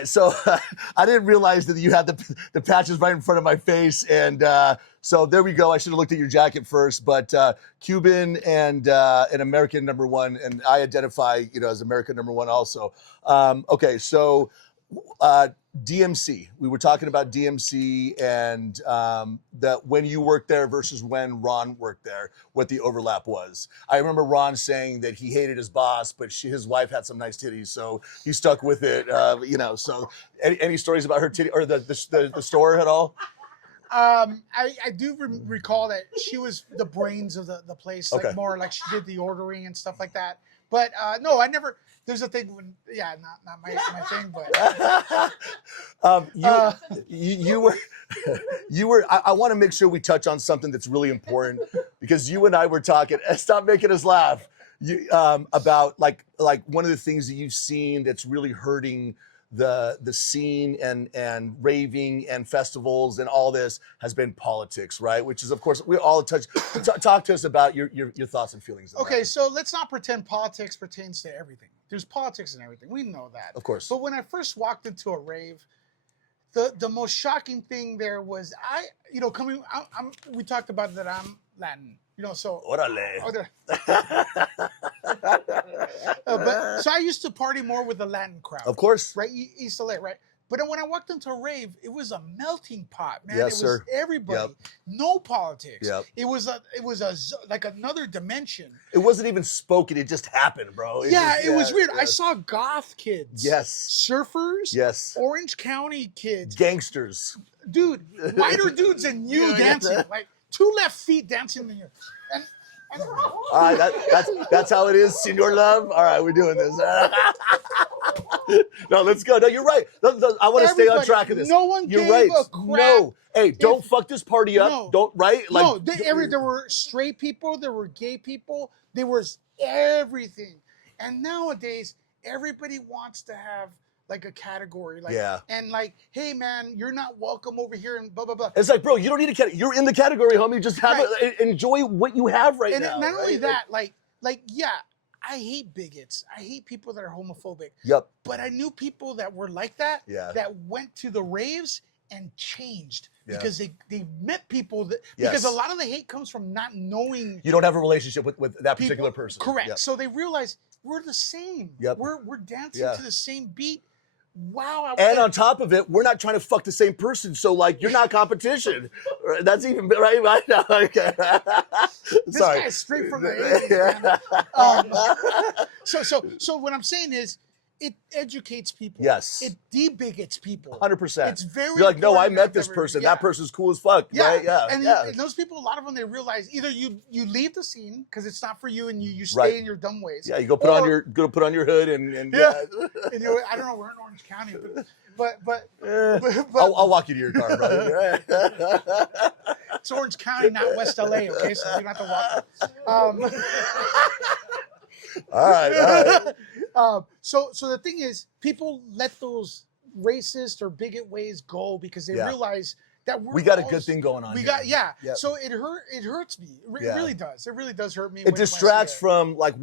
right, so I didn't realize that you had the patches right in front of my face, and so there we go. I should have looked at your jacket first, but Cuban and an American #1, and I identify, as American #1 also. Okay, so DMC. We were talking about DMC and that when you worked there versus when Ron worked there, what the overlap was. I remember Ron saying that he hated his boss, but his wife had some nice titties, so he stuck with it. So any stories about her titty or the store at all? I do recall that she was the brains of the place, like more like she did the ordering and stuff like that. But no, I never. There's a thing when, not my thing, but you were. I want to make sure we touch on something that's really important because you and I were talking. Stop making us laugh. About like one of the things that you've seen that's really hurting the scene and raving and festivals and all this has been politics, right? Which is, of course, we all talk to us about your thoughts and feelings. Okay, so let's not pretend politics pertains to everything. There's politics in everything. We know that. Of course. But when I first walked into a rave, the most shocking thing there was we talked about that I'm Latin, so. Orale. But so I used to party more with the Latin crowd. Of course. Right? East LA, right? But when I walked into a rave, it was a melting pot, man. Yes, it was sir. everybody. Yep. No politics. Yep. It was like another dimension. It wasn't even spoken. It just happened, bro. It was weird. Yeah. I saw goth kids. Yes. Surfers. Yes. Orange County kids. Gangsters. Dude, whiter dudes than you dancing. Like 2 left feet dancing than you. And all right, that's how it is, Senor Love. All right, we're doing this. No, let's go. No, you're right. I want to stay on track of this. No one you're gave right. a crap. No, hey, don't fuck this party up. No. Don't, right? Like, there were straight people, there were gay people, there was everything. And nowadays, everybody wants to have like a category, and like, hey man, you're not welcome over here, and blah blah blah. It's like, bro, you don't need a category. You're in the category, homie. Just have enjoy what you have right now. And not only that, like, I hate bigots. I hate people that are homophobic. Yep. But I knew people that were like that. Yeah. That went to the raves and changed because they met people that because Yes. a lot of the hate comes from not knowing. You don't have a relationship with that particular people. person. Correct. Yep. So they realize we're the same. Yep. We're dancing to the same beat. Wow. And on top of it, we're not trying to fuck the same person. So, like, you're not competition. That's even right now. Okay. This Sorry. guy's straight from the 80s, man. So what I'm saying is, it educates people. Yes. It debigots people. 100%. It's very. You're like, no, I important met that this person. yeah. That person's cool as fuck. Right? Yeah. And those people, a lot of them, they realize either you leave the scene because it's not for you, and you stay in your dumb ways. Yeah, you go put on your hood and And I don't know, we're in Orange County, but I'll walk you to your car, brother. It's Orange County, not West LA. Okay, so you don't have to walk. All right. So the thing is, people let those racist or bigot ways go because they realize that we got a good thing going on. Yep. So it hurts me. It really does. It really does hurt me. It distracts from like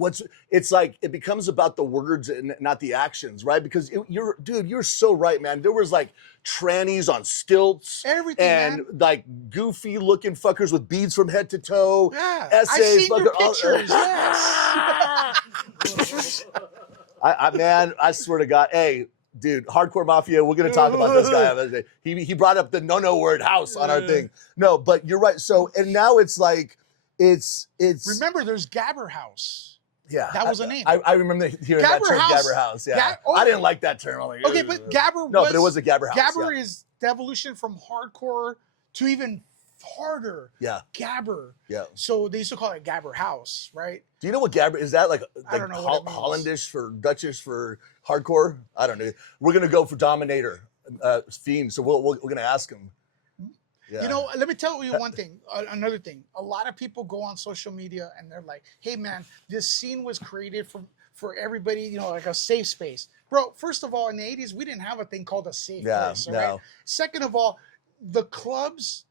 it's like it becomes about the words and not the actions, right? Because you're so right, man. There was like trannies on stilts, everything, and like goofy looking fuckers with beads from head to toe. Yeah, essays, I've seen your pictures. Yes. I swear to God, hey. Dude, Hardcore Mafia, we're going to talk about this guy. He brought up the no word house on our thing. No, but you're right. So, and now it's like, it's. Remember, there's Gabber House. Yeah. That was a name. I remember hearing that term, Gabber House. Yeah. I didn't like that term. I'm like, okay, but Gabber no, but it was a Gabber House. Gabber is the evolution from hardcore to even harder. Yeah. Gabber. Yeah. So they used to call it Gabber House, right? Do you know what Gabber is? That like I don't know what it means. Hollandish for Dutchish for hardcore? I don't know. We're gonna go for Dominator theme, so we're gonna ask him. Yeah. You know, let me tell you one thing. Another thing. A lot of people go on social media and they're like, "Hey, man, this scene was created for everybody. You know, like a safe space." Bro, first of all, in the '80s, we didn't have a thing called a safe place. Right? Second of all, the clubs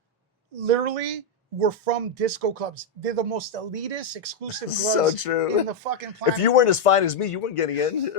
literally were from disco clubs. They're the most elitist, exclusive So clubs true. in the fucking planet. If you weren't as fine as me, you weren't getting in.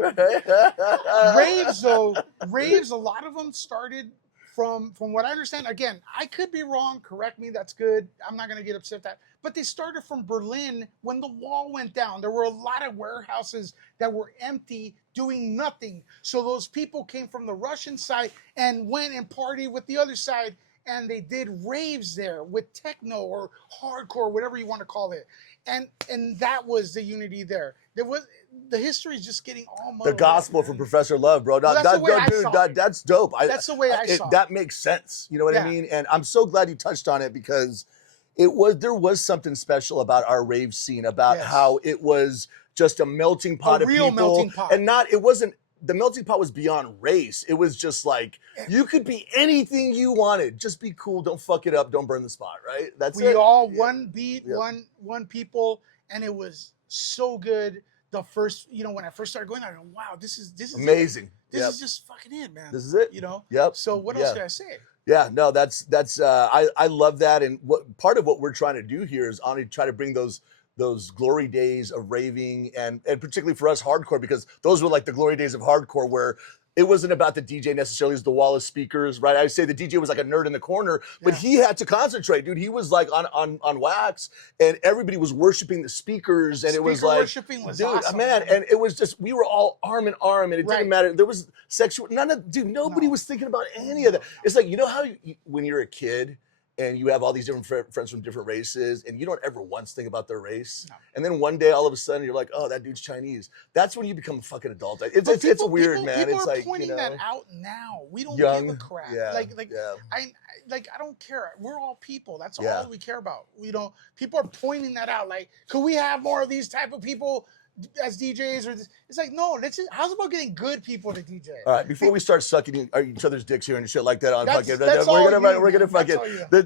Raves, though, raves, a lot of them started from what I understand. Again, I could be wrong. Correct me. That's good. I'm not gonna get upset at that. But they started from Berlin when the wall went down. There were a lot of warehouses that were empty, doing nothing. So those people came from the Russian side and went and partied with the other side, and they did raves there with techno or hardcore, whatever you want to call it. And that was the unity there. There was the history is just getting all The muddled gospel up, from man. Professor Love, bro. Well, that's the way I Dude, saw it. that's dope. That's the way I saw it. That makes sense. You know what I Yeah. mean? And I'm so glad you touched on it because there was something special about our rave scene, about Yes. how it was just a melting pot of real people. melting pot. And it wasn't, the melting pot was beyond race. It was just like, you could be anything you wanted. Just be cool. Don't fuck it up. Don't burn the spot, right? That's We it. all Yeah. one beat, Yeah. one people, and it was so good. The first, when I first started going, I go, wow, this is Amazing. It. This Yep. is just fucking it, man. This is it. Yep. So what else can I say? Yeah, no, that's I love that, and what part of what we're trying to do here is only try to bring those glory days of raving, and particularly for us hardcore, because those were like the glory days of hardcore where it wasn't about the DJ necessarily, it was the wall of speakers, right? I say the DJ was like a nerd in the corner, but Yeah. he had to concentrate, dude. He was like on wax, and everybody was worshiping the speakers, and it was Speaker like, worshiping was dude, awesome, man, and it was just, we were all arm in arm, and it Right. didn't matter. There was sexual, nobody No. was thinking about any of that. It's like, you know how when you're a kid and you have all these different friends from different races, and you don't ever once think about their race, No. and then one day all of a sudden you're like, oh, that dude's Chinese. That's when you become a fucking adult. It's But it's weird, man. People It's are like, pointing that out now. We don't young, give a crap. yeah, Like yeah. I don't care. We're all people. That's Yeah. all we care about. People are pointing that out. Like, could we have more of these type of people as DJs? Or it's like, no. How's about getting good people to DJ? All right, before we start sucking each other's dicks here and shit like that on That's- fucking, that's all we're gonna you, we're gonna man. That's fucking. all you.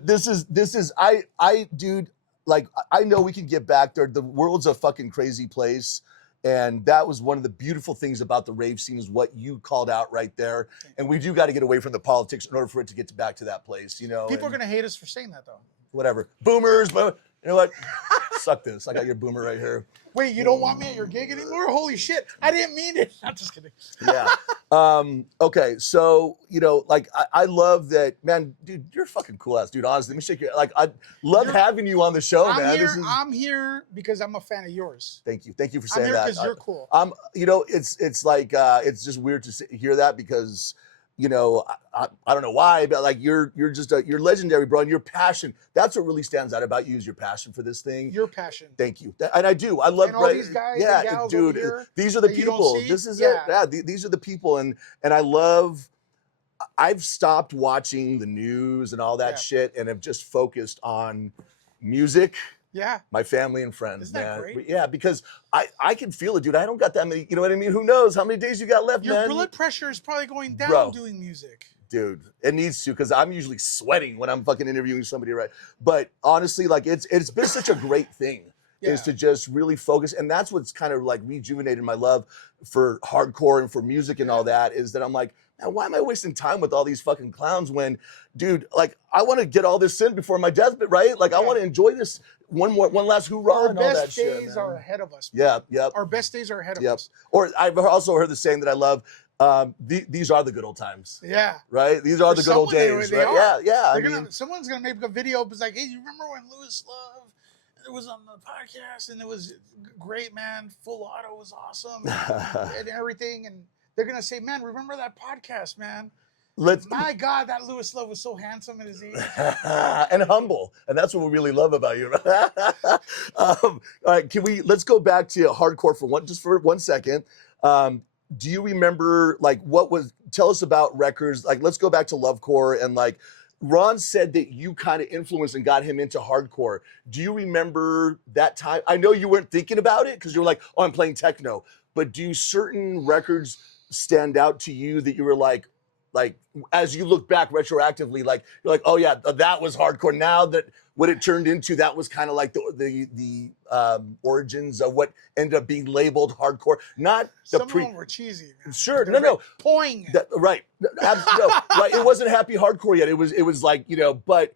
This is I dude, like, I know we can get back there. The world's a fucking crazy place. And that was one of the beautiful things about the rave scene, is what you called out right there. And we do got to get away from the politics in order for it to get back to that place, People are and gonna hate us for saying that, though. whatever. Boomers, but you know what? Suck this. I got your boomer right here. Wait, you don't want me at your gig anymore? Holy shit! I didn't mean it. I'm just kidding. Yeah. Okay. So, like, I love that, man, dude, you're a fucking cool ass, dude. Honestly, let me shake your, like, I love having you on the show, man. I'm here because I'm a fan of yours. Thank you. Thank you for I'm saying here that. because you're cool. It's like, it's just weird to hear that because, I don't know why, but like, you're just you're legendary, bro. And your passion, that's what really stands out about you, is your passion for this thing. Your passion. Thank you. And I do. I love, And all these guys and yeah, gals dude. over here These are the that you don't people. see? This is Yeah. it. Yeah, these are the people. And I love, I've stopped watching the news and all that Yeah. shit, and have just focused on music, Yeah. my family and friends, Isn't that man. great? Yeah, because I can feel it, dude. I don't got that many, you know what I mean? Who knows how many days you got left, Your man? blood pressure is probably going down Bro. doing music. Dude, it needs to, because I'm usually sweating when I'm fucking interviewing somebody, right? But honestly, like, it's been such a great thing, Yeah. is to just really focus. And that's what's kind of like rejuvenated my love for hardcore and for music and all that, is that I'm like, man, why am I wasting time with all these fucking clowns when, dude, like, I want to get all this in before my deathbed, right? Like, I Yeah. want to enjoy this one last hoorah Our and all that best shit. days man. are ahead of us. Yeah, yep. Our best days are ahead of Yep. us. Or I've also heard the saying that I love, these are the good old times, Yeah. right? These are For the good old someone, they- days, they right? are. Yeah. Someone's gonna make a video. It's like, hey, you remember when Louis Love? It was on the podcast, and it was great, man. Full Auto was awesome, and everything. And they're gonna say, man, remember that podcast, man? My God, that Louis Love was so handsome at his age. And humble, and that's what we really love about you. All right, let's go back to hardcore for one second. Do you remember, like, tell us about records, like, let's go back to Lovecore, and like, Ron said that you kind of influenced and got him into hardcore. Do you remember that time? I know you weren't thinking about it because you were like, oh, I'm playing techno, but do certain records stand out to you that you were like, as you look back retroactively, like, you're like, oh yeah, that was hardcore. Now that what it turned into, that was kind of like the origins of what ended up being labeled hardcore. Not the Some of them were cheesy. Man. Sure, They're no. Poing. Right. No, right. It wasn't happy hardcore yet. It was like, but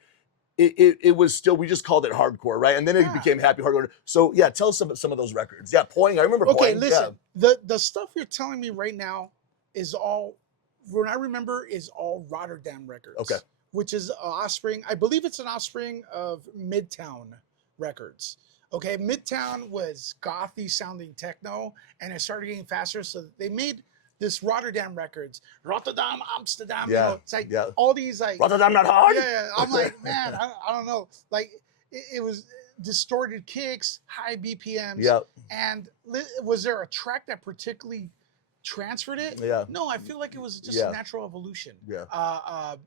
it was still, we just called it hardcore, right? And then it became happy hardcore. So yeah, tell us some of those records. Yeah, Poing. I remember Poing. Okay, listen. The stuff you're telling me right now is all, when I remember, is all Rotterdam records. Okay. Which is an offspring. I believe it's an offspring of Midtown Records. Okay, Midtown was gothy sounding techno, and it started getting faster. So they made this Rotterdam Records, Rotterdam, Amsterdam. Yeah, You know, it's like all these like Rotterdam not hard. Yeah, I'm like, man, I don't know. Like it was distorted kicks, high BPMs. Yeah. And was there a track that particularly transferred it? Yeah. No, I feel like it was just a natural evolution. Yeah.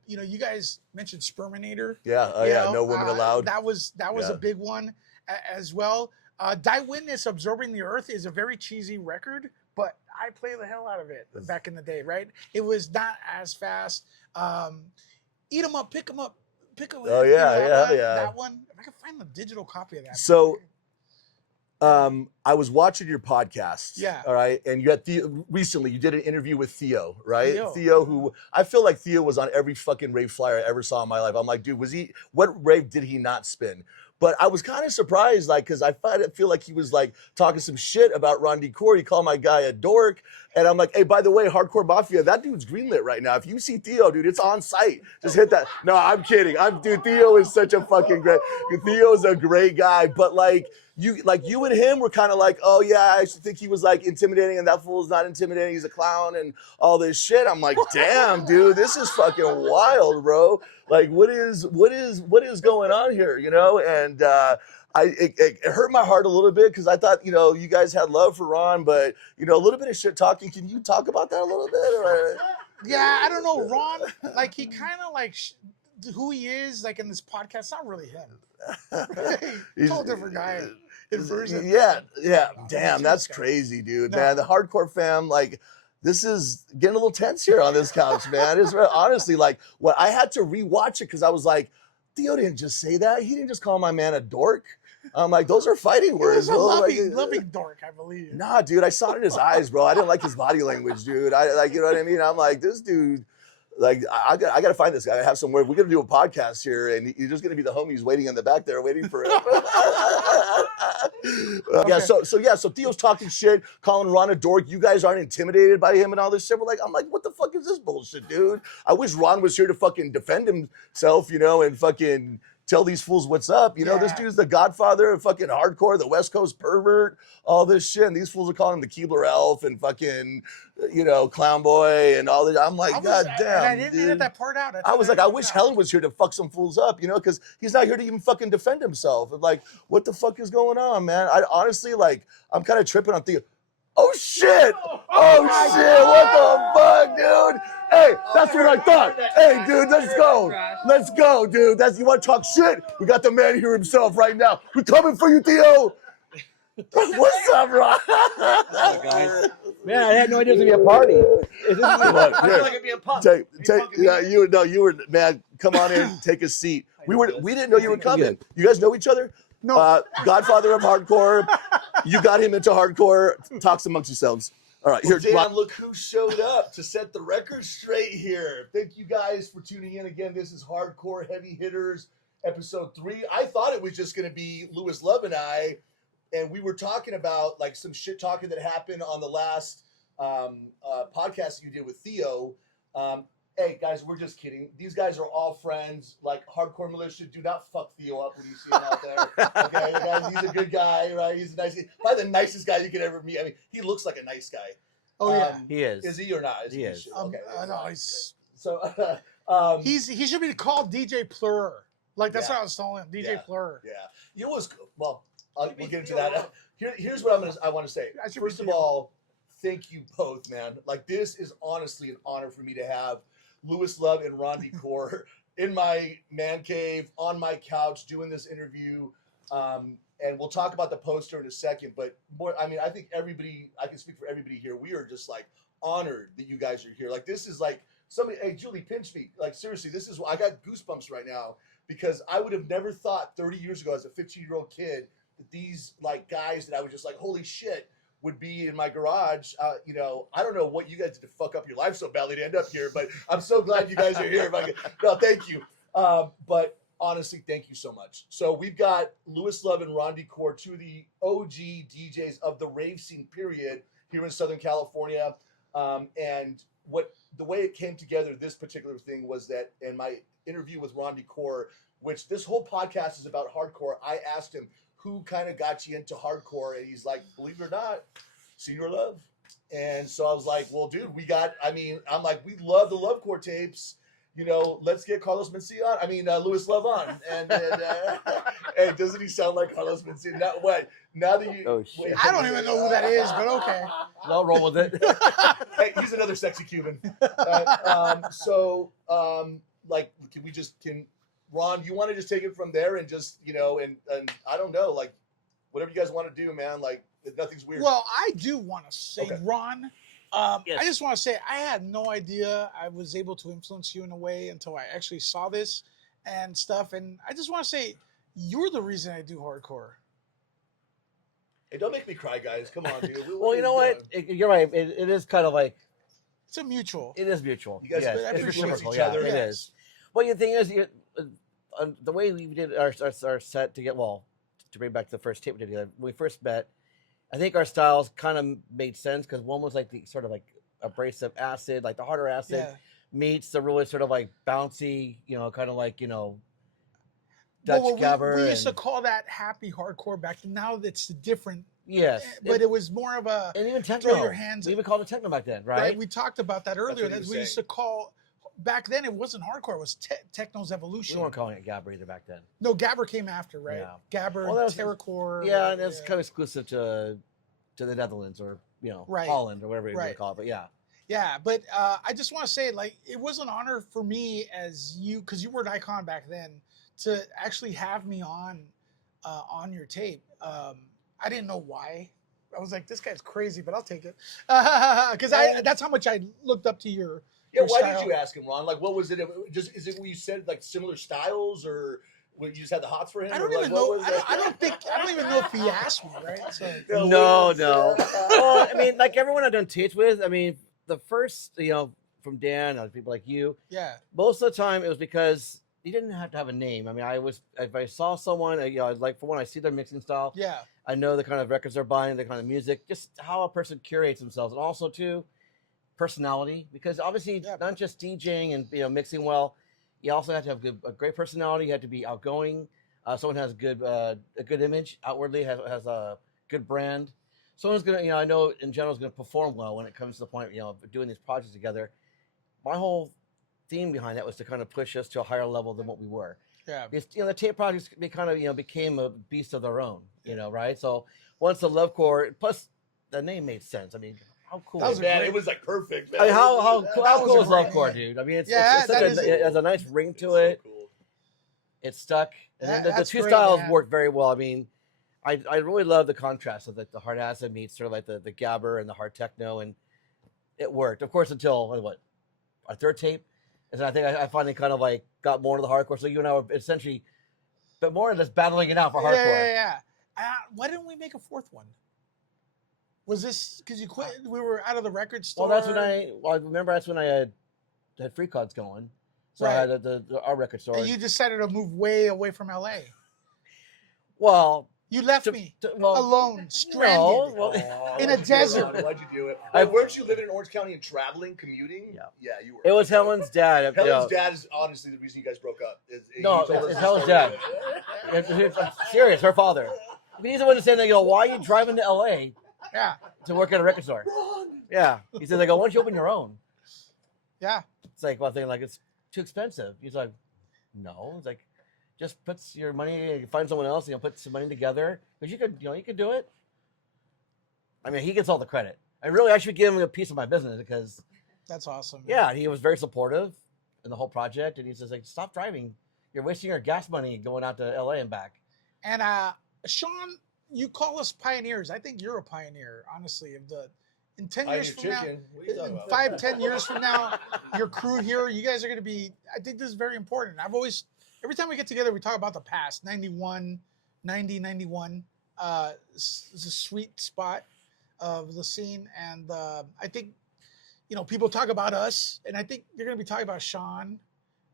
You know, you guys mentioned Sperminator. Yeah. Oh, yeah. No Women Allowed. That was a big one as well. Die Witness, Absorbing the Earth is a very cheesy record, but I play the hell out of it back in the day, right? It was not as fast. Eat 'em up, pick 'em up, pick 'em up. Oh, yeah, That one. If I can find the digital copy of that. So, I was watching your podcast. Yeah. All right. And you had recently, you did an interview with Theo, right? Theo, who I feel like Theo was on every fucking rave flyer I ever saw in my life. I'm like, dude, what rave did he not spin? But I was kind of surprised, like, because I feel like he was like talking some shit about Ron D. Core. He called my guy a dork. And I'm like, hey, by the way, Hardcore Mafia, that dude's greenlit right now. If you see Theo, dude, it's on site. Just hit that. No, I'm kidding. Dude, Theo is such a fucking great, Theo's a great guy. But like you and him were kind of like, oh yeah, I used to think he was like intimidating, and that fool's not intimidating. He's a clown and all this shit. I'm like, damn, dude, this is fucking wild, bro. Like, what is going on here, you know? And it hurt my heart a little bit because I thought, you know, you guys had love for Ron, but you know, a little bit of shit talking. Can you talk about that a little bit? Or? Yeah, I don't know. Ron, like, he kind of like who he is, like in this podcast. Not really him. He's a whole different guy. Yeah. Damn, that's crazy, dude. Man, the hardcore fam, like, this is getting a little tense here on this couch, man. It's honestly like what I had to rewatch it because I was like, Theo didn't just say that. He didn't just call my man a dork. I'm like, those are fighting words. He's a loving dork, I believe. Nah, dude, I saw it in his eyes, bro. I didn't like his body language, dude. I like, you know what I mean? I'm like, this dude. Like, I got to find this guy. I have some word. We're going to do a podcast here, and you're just going to be the homies waiting in the back there, waiting for it. Yeah, so Theo's talking shit, calling Ron a dork. You guys aren't intimidated by him and all this shit. I'm like, what the fuck is this bullshit, dude? I wish Ron was here to fucking defend himself, you know, and fucking tell these fools what's up. You know, this dude's the godfather of fucking hardcore, the West Coast pervert, all this shit. And these fools are calling him the Keebler Elf and fucking, you know, Clown Boy and all this. I'm like, God damn. I didn't edit that part out. I was like, I wish Helen was here to fuck some fools up, you know, because he's not here to even fucking defend himself. And like, what the fuck is going on, man? I honestly, like, I'm kind of tripping on Theo. Oh shit! Oh shit! What the fuck, dude? Hey, that's what I thought. Hey, dude, let's go. Let's go, dude. You want to talk shit? We got the man here himself right now. We're coming for you, Theo. What's up, Ron? Guys. Man, I had no idea it was gonna be a party. I feel like it'd be a pub. You were, man. Come on in, take a seat. We didn't know you were coming. You guys know each other? No. Godfather of hardcore. You got him into hardcore. Talks amongst yourselves. All right, here. Damn, look who showed up to set the record straight here. Thank you guys for tuning in again. This is Hardcore Heavy Hitters, episode 3. I thought it was just going to be Louis Love and I, and we were talking about like some shit talking that happened on the last podcast you did with Theo. Hey, guys, we're just kidding. These guys are all friends. Like, Hardcore Militia, do not fuck Theo up when you see him out there. Okay, guys, he's a good guy, right? He's a nice guy. Probably the nicest guy you could ever meet. I mean, he looks like a nice guy. Oh, yeah. He is. Is he or not? He is. Okay. No, he's... So, he should be called DJ Plur. Like, that's what I was telling him, DJ Plur. Yeah. You know what's... Well, we'll get into that. Here's what I want to say. First of all, thank you both, man. Like, this is honestly an honor for me to have Louis Love and Ron D. Core in my man cave, on my couch, doing this interview. And we'll talk about the poster in a second. But more, I mean, I think everybody, I can speak for everybody here. We are just like honored that you guys are here. Like, this is like somebody, hey, Julie, pinch me. Like, seriously, I got goosebumps right now because I would have never thought 30 years ago as a 15-year-old kid that these like guys that I was just like, holy shit, would be in my garage. You know, I don't know what you guys did to fuck up your life so badly to end up here, but I'm so glad you guys are here. No, thank you. But honestly, thank you so much. So we've got Louis Love and Ron Decor, two of the OG DJs of the rave scene period here in Southern California. And the way it came together, this particular thing was that in my interview with Ron Decor, which this whole podcast is about hardcore, I asked him who kind of got you into hardcore, and he's like, believe it or not, Senior Love. And so I was like, well, dude, I'm like, we love the Lovecore tapes. Let's get Carlos Mencia on. Louis Love on. And hey, doesn't he sound like Carlos Mencia? Now that you... Oh, shit. I don't even know who that is, but okay. I'll roll with it. Hey, he's another sexy Cuban. Can Ron, you want to just take it from there and just, and I don't know, like, whatever you guys want to do, man, like, nothing's weird. Well, I do want to say, Okay. Ron, Yes. I just want to say I had no idea I was able to influence you in a way until I actually saw this and stuff. And I just want to say you're the reason I do hardcore. Hey, don't make me cry, guys. Come on, dude. Well, you know what? You're right. It is kind of like, It's a mutual. it is mutual. You guys Yes, I it's appreciate reciprocal. each Yeah, other. it Yes. is. Well, the thing is, the way we did our set to bring back to the first tape we did together, when we first met, I think our styles kind of made sense because one was like the sort of like abrasive acid, like the harder acid, Yeah. meets the really sort of like bouncy, kind of like, Dutch Well, gabber. we used to and- call that happy hardcore back then. Now it's different. yes. But it was more of a, and even techno. throw your hands We in. even called it techno back then, right? right? We talked about that earlier. what he That was we used to call, back then it wasn't hardcore. It was techno's We evolution. weren't calling it gabber either back then. No, Gabber came after, right? Yeah. Gabber, Well, that was- Terrorcore. Yeah, and it's kind of exclusive to the Netherlands or Right. Holland or whatever you want Right. to call it. But yeah, Yeah, but I just want to say, like, it was an honor for me as you, because you were an icon back then, to actually have me on your tape. I didn't know why. I was like, this guy's crazy, but I'll take it, because that's how much I looked up to your. Yeah, your why style. did you ask him, Ron? Like, what was it? Is it when you said, like, similar styles, or when you just had the hots for him? I or, don't like, even what know. was it? I don't even know if he asked me, right? So no. Well, I mean, like everyone I've done tapes with, I mean, the first, from Dan, people like you, yeah, most of the time it was because you didn't have to have a name. I mean, if I saw someone, like for one, I see their mixing style. yeah, I know the kind of records they're buying, the kind of music, just how a person curates themselves, and also too, personality. Because obviously, Yeah. not just DJing and mixing well, you also have to have a great personality. You have to be outgoing. Someone has a good image outwardly, has a good brand. Someone's gonna, I know in general is gonna perform well when it comes to the point, of doing these projects together. My whole theme behind that was to kind of push us to a higher level than what we were. yeah. Because, the tape projects, they kind of, became a beast of their own, right? So once the Lovecore, plus the name made sense. I mean, how cool That is was it? a Man, great- it was, like, perfect, man. I mean, how that cool was is a great Lovecore, name. dude? I mean, it's Yeah, such that is- it has a nice ring to So it. cool. It's stuck. And then the That's two great, styles man. work very well. I mean, I really love the contrast of the hard acid meets sort of like the gabber and the hard techno, and it worked. Of course, until our third tape, and I think I finally kind of like got more into the hardcore. So you and I were essentially, but more or less battling it out for hardcore. Yeah. Why didn't we make a fourth one? Was this because you quit? We were out of the record store. Well, I remember that's when I had free cards going. So I Right. had our record store. And you decided to move way away from LA. Well, You left me well, alone, stranded. no, well, Oh, In a why'd you do it, desert. Ron? Why'd you do it? I- Weren't you living in Orange County and traveling, commuting? Yeah. Yeah, you were. it was Helen's dad. Helen's dad is honestly the reason you guys broke up. No, it's Helen's dad. I'm serious. Her father. I mean, he's the one to say, why are you driving to LA Yeah, to work at a record store? Yeah. He said, why don't you open your own? yeah. It's like, well, thinking like it's too expensive. He's like, no. It's like, just puts your money, find someone else, put some money together. Because you could do it. I mean, he gets all the credit. I should give him a piece of my business because, That's awesome. man. yeah, he was very supportive in the whole project. And he says, stop driving. You're wasting your gas money going out to LA and back. And Sean, you call us pioneers. I think you're a pioneer, honestly. In 10 years from now, What are you talking about? 5-10 years from now, your crew here, you guys are going to be. I think this is very important. Every time we get together, we talk about the past. 91, 90, 91 is a sweet spot of the scene, and I think people talk about us, and I think you're going to be talking about Sean.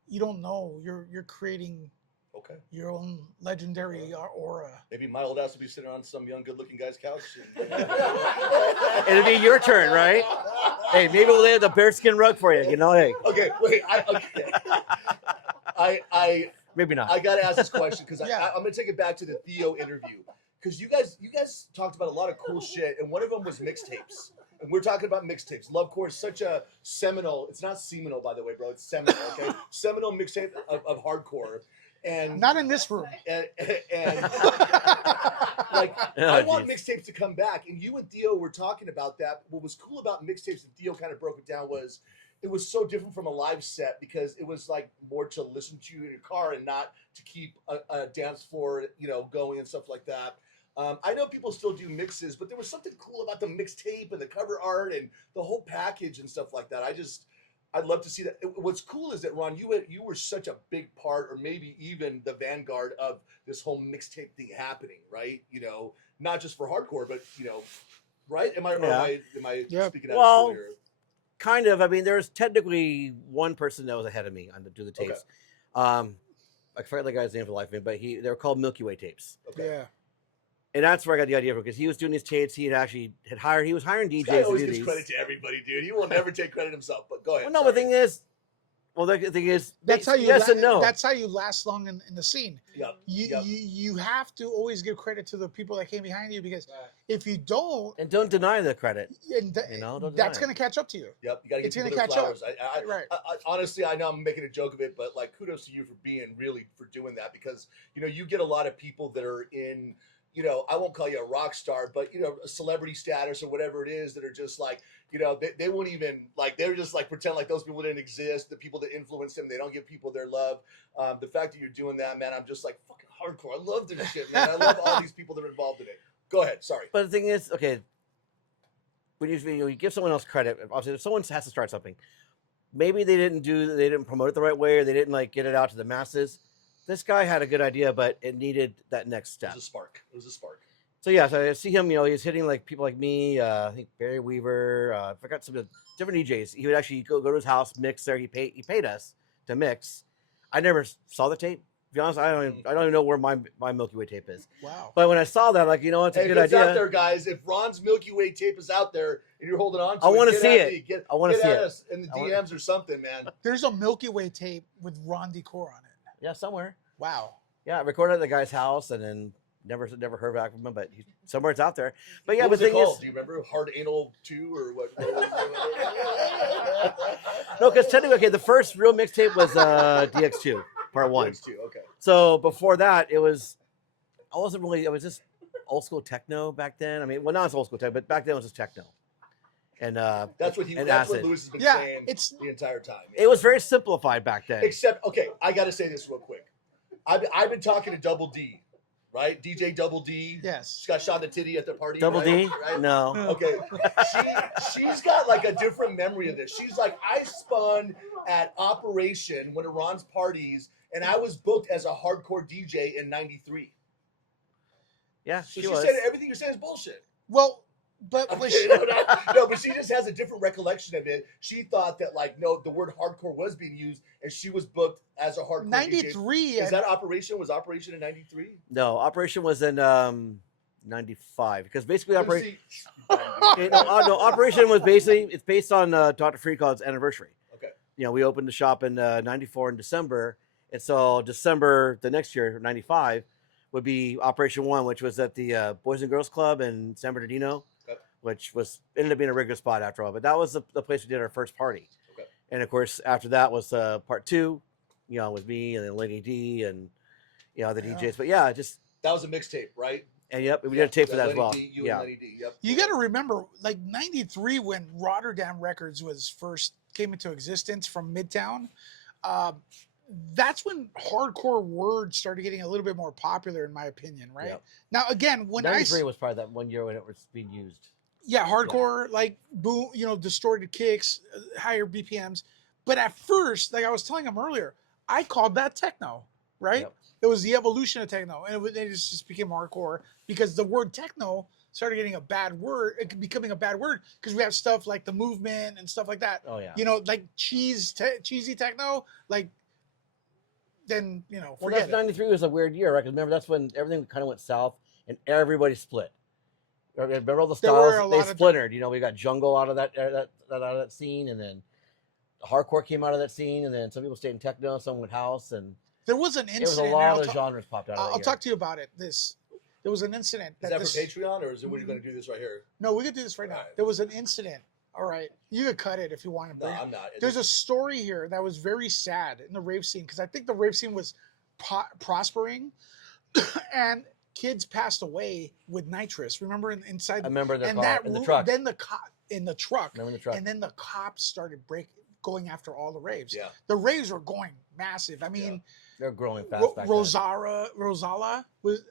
You don't know. You're creating Okay. your own legendary aura. Maybe my old ass will be sitting on some young, good-looking guy's couch. It'll be your turn, right? Hey, maybe we'll lay the bearskin rug for you. You know, hey, Okay, wait. I maybe not. I gotta ask this question because Yeah. I'm gonna take it back to the Theo interview because you guys talked about a lot of cool shit and one of them was mixtapes. And we're talking about mixtapes. Love Core is such a seminal. It's not seminal, by the way, bro. It's seminal. Okay, seminal mixtape of hardcore. And Not in this room. and like Oh, I want geez. mixtapes to come back. And you and Theo were talking about that. What was cool about mixtapes, and Theo kind of broke it down, was it was so different from a live set because it was like more to listen to in your car and not to keep a dance floor, going and stuff like that. I know people still do mixes, but there was something cool about the mixtape and the cover art and the whole package and stuff like that. I'd love to see that. What's cool is that, Ron, you were such a big part, or maybe even the vanguard of this whole mixtape thing happening, right? Not just for hardcore, but right? Am I Yeah. speaking out Well, of school here? Kind of. I mean, there's technically one person that was ahead of me on do the tapes. I forget the guy's name for the life of me, but they were called Milky Way tapes. Okay. Yeah. And that's where I got the idea from, because he was doing these tapes. He was hiring This DJs guy to always do gives these. credit to everybody, dude. He will never take credit himself. But go ahead. Well, no, sorry. the thing is, That's how you. yes and no. That's how you last long in the scene. Yep. You have to always give credit to the people that came behind you, because if you don't, And don't deny the credit. and don't that's deny going to catch up to you. Yep, you got to It's give gonna people their catch up. flowers. I, Right. honestly, I know I'm making a joke of it, but like, kudos to you for doing that, because you get a lot of people that are in, I won't call you a rock star, but a celebrity status or whatever it is, that are just like, they won't even like, they're just like pretend like those people didn't exist. The people that influence them, they don't give people their love. The fact that you're doing that, man, I'm just like fucking hardcore. I love this shit, man. I love all these people that are involved in it. Go ahead, sorry. But the thing is, okay, when you give someone else credit, obviously, if someone has to start something, maybe they didn't promote it the right way, or they didn't like get it out to the masses. This guy had a good idea, but it needed that next It step. was a spark. So yeah, so I see him. He's hitting like people like me. I think Barry Weaver. I forgot some of the different DJs. He would actually go to his house, mix there. He paid us to mix. I never saw the tape. To be honest, I don't even know where my Milky Way tape is. Wow. But when I saw that, like, it's a Hey, good if it's idea. out there, guys. If Ron's Milky Way tape is out there and you're holding on to I it, wanna get see at it. me. Get, I wanna get see at it. us in the I wanna- DMs or something, man. There's a Milky Way tape with Ron Decor on it. Yeah, somewhere. Wow. Yeah, I recorded at the guy's house, and then never heard back from him. But somewhere it's out there. But yeah, What but was the it thing called? is, Do you remember? Hard Anal 2 or what? no, because technically, okay, the first real mixtape was DX2 Part 1. DX2, okay. So before that, it was just old school techno back then. I mean, well, now it's old school techno, but back then it was just techno. And That's what and that's what acid. Lewis has been Yeah, saying it's the entire time. It was very simplified back then. Except, okay, I got to say this real quick. I've been talking to Double D, right? DJ Double D. yes. She got shot in the titty at the party. Double right? D? Right? No. Okay, she's got like a different memory of this. She's like, I spun at Operation, one of Ron's parties, and I was booked as a hardcore DJ in '93. Yeah, So she she was. said everything you're saying is bullshit. Well, but I'm was kidding. she, No, but she just has a different recollection of it. She thought that like, no, the word hardcore was being used, and she was booked as a hardcore DJ. 93. Is that Operation? Was Operation in '93? No, Operation was in 95, because basically Operation. Okay. No, Operation was it's based on Dr. Freakott's anniversary. Okay. We opened the shop in '94 in December, and so December the next year, '95, would be Operation 1, which was at the Boys and Girls Club in San Bernardino, Okay. which ended up being a regular spot after all. But that was the place we did our first party. Okay. And of course, after that was Part 2, with me and then Lady D and the DJs. But yeah, just That was a mixtape, right? and yep, we did a tape for that as Lenny well. D, you Yeah. and Lenny D. Yep. You got to remember, like 93, when Rotterdam Records came into existence from Midtown. That's when hardcore words started getting a little bit more popular, in my opinion, right? Yep. Now, again, when I 93 was probably that one year when it was being used. yeah, hardcore, like boom, distorted kicks, higher BPMs. But at first, like I was telling him earlier, I called that techno, right? Yep. It was the evolution of techno, and it just became hardcore because the word techno started getting becoming a bad word, because we have stuff like the movement and stuff like that. Oh yeah. Like cheesy techno, like then Well, forget that's it. 93 was a weird year, right? 'Cause remember, that's when everything kind of went south and everybody split. Remember all the There were styles? a They lot of splintered. We got jungle out of that out of that scene, and then hardcore came out of that scene, and then some people stayed in techno, some went house, and There was an it was a incident. lot of genres popped out of that I'll year. talk to you about it. There was an incident. Is that for Patreon, or is it when you're going to do this right here? No, we could do this right now. Alright. There was an incident. All right, you could cut it if you want to. No, I'm not. There's a story here that was very sad in the rave scene because I think the rave scene was prospering, and kids passed away with nitrous. Remember inside. I remember the and car that in the room- truck. Then in the truck. Remember the truck? And then the cops started going after all the raves. Yeah. The raves were going massive. I mean, They're growing fast back then. Rosala was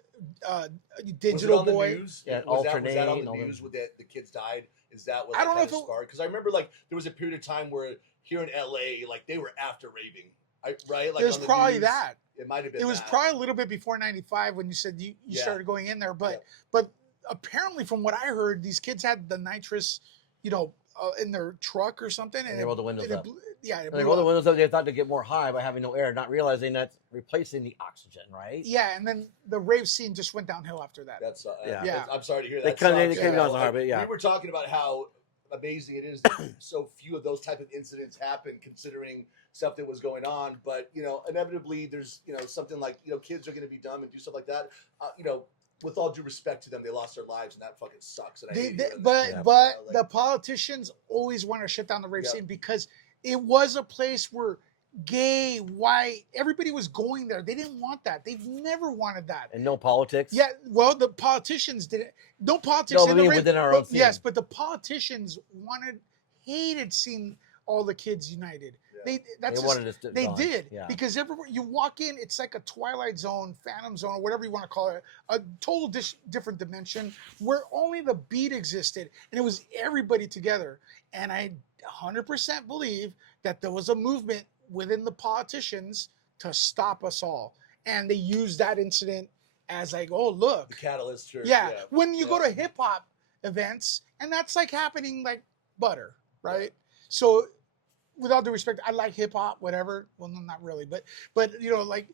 Digital was it on Boy. The news? Yeah, was that Alternate on and the all news them. with the kids died? Is that what I don't know kind if of sparked? Because I remember like there was a period of time where here in LA, like they were after raving, right? Like It was on the probably news, that. It might have been. It was that. probably a little bit before '95 when you said you Yeah. started going in there, Yeah. but apparently from what I heard, these kids had the nitrous, in their truck or something, And they rolled the windows up. Yeah, it They blew rolled the up. windows up. They thought to get more high by having no air, not realizing that's replacing the oxygen, right? Yeah, and then the rave scene just went downhill after that. That's Yeah. I'm sorry to hear They that. kinda- sucks. they came down so I- hard, but yeah. We were talking about how amazing it is that so few of those type of incidents happen, considering stuff that was going on. But inevitably, there's something like kids are going to be dumb and do stuff like that. With all due respect to them, they lost their lives, and that fucking sucks. And I hate hearing But that. the politicians always want to shut down the rave Yeah. scene because it was a place where gay, white, everybody was going there. They didn't want that. They've never wanted that. And no politics. Yeah, well, the politicians didn't. No politics. No, in but the rave, within our but- own scene. Yes, but the politicians hated seeing all the kids united. Yeah. That's They just- wanted us to they gone. did Yeah. because everywhere you walk in, it's like a Twilight Zone, Phantom Zone, or whatever you want to call it, a total different dimension where only the beat existed, and it was everybody together. And I 100% believe that there was a movement within the politicians to stop us all, and they used that incident as like, oh look, the catalyst. Sure. yeah. When you go Yeah. to hip hop events, and that's like happening like butter, right? So, with all due respect, I like hip hop, whatever. Well, no, not really, but like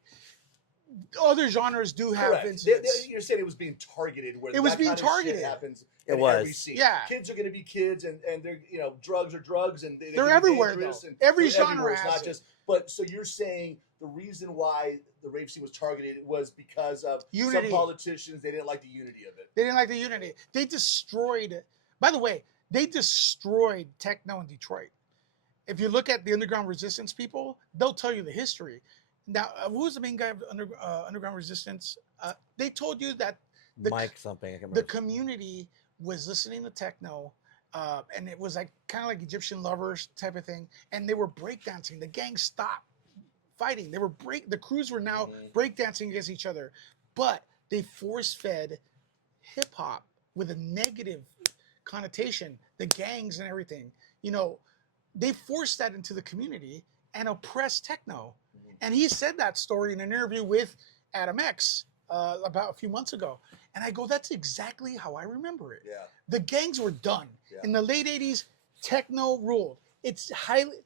other genres do have Correct. incidents. You're saying it was being targeted. Where It was that being kind of shit targeted. happens. It in was. every scene. Yeah. Kids are going to be kids, and they're drugs are drugs, and they They're can be everywhere, dangerous, though. and Every they're genre everywhere. It's has not it. just. But so you're saying the reason why the rave scene was targeted was because of Unity. some politicians, they didn't like the unity of it. They didn't like the unity. They destroyed. By the way, they destroyed techno in Detroit. If you look at the Underground Resistance people, they'll tell you the history. Now, who was the main guy of Underground Resistance? They told you that Mike something. I can't the remember. community was listening to techno, and it was like kind of like Egyptian lovers type of thing, and they were breakdancing. The gang stopped fighting. The crews were now breakdancing against each other, but they force fed hip hop with a negative connotation, the gangs and everything. They forced that into the community and oppressed techno. And he said that story in an interview with Adam X about a few months ago. And I go, that's exactly how I remember it. Yeah. The gangs were done. Yeah. In the late 80s, techno ruled.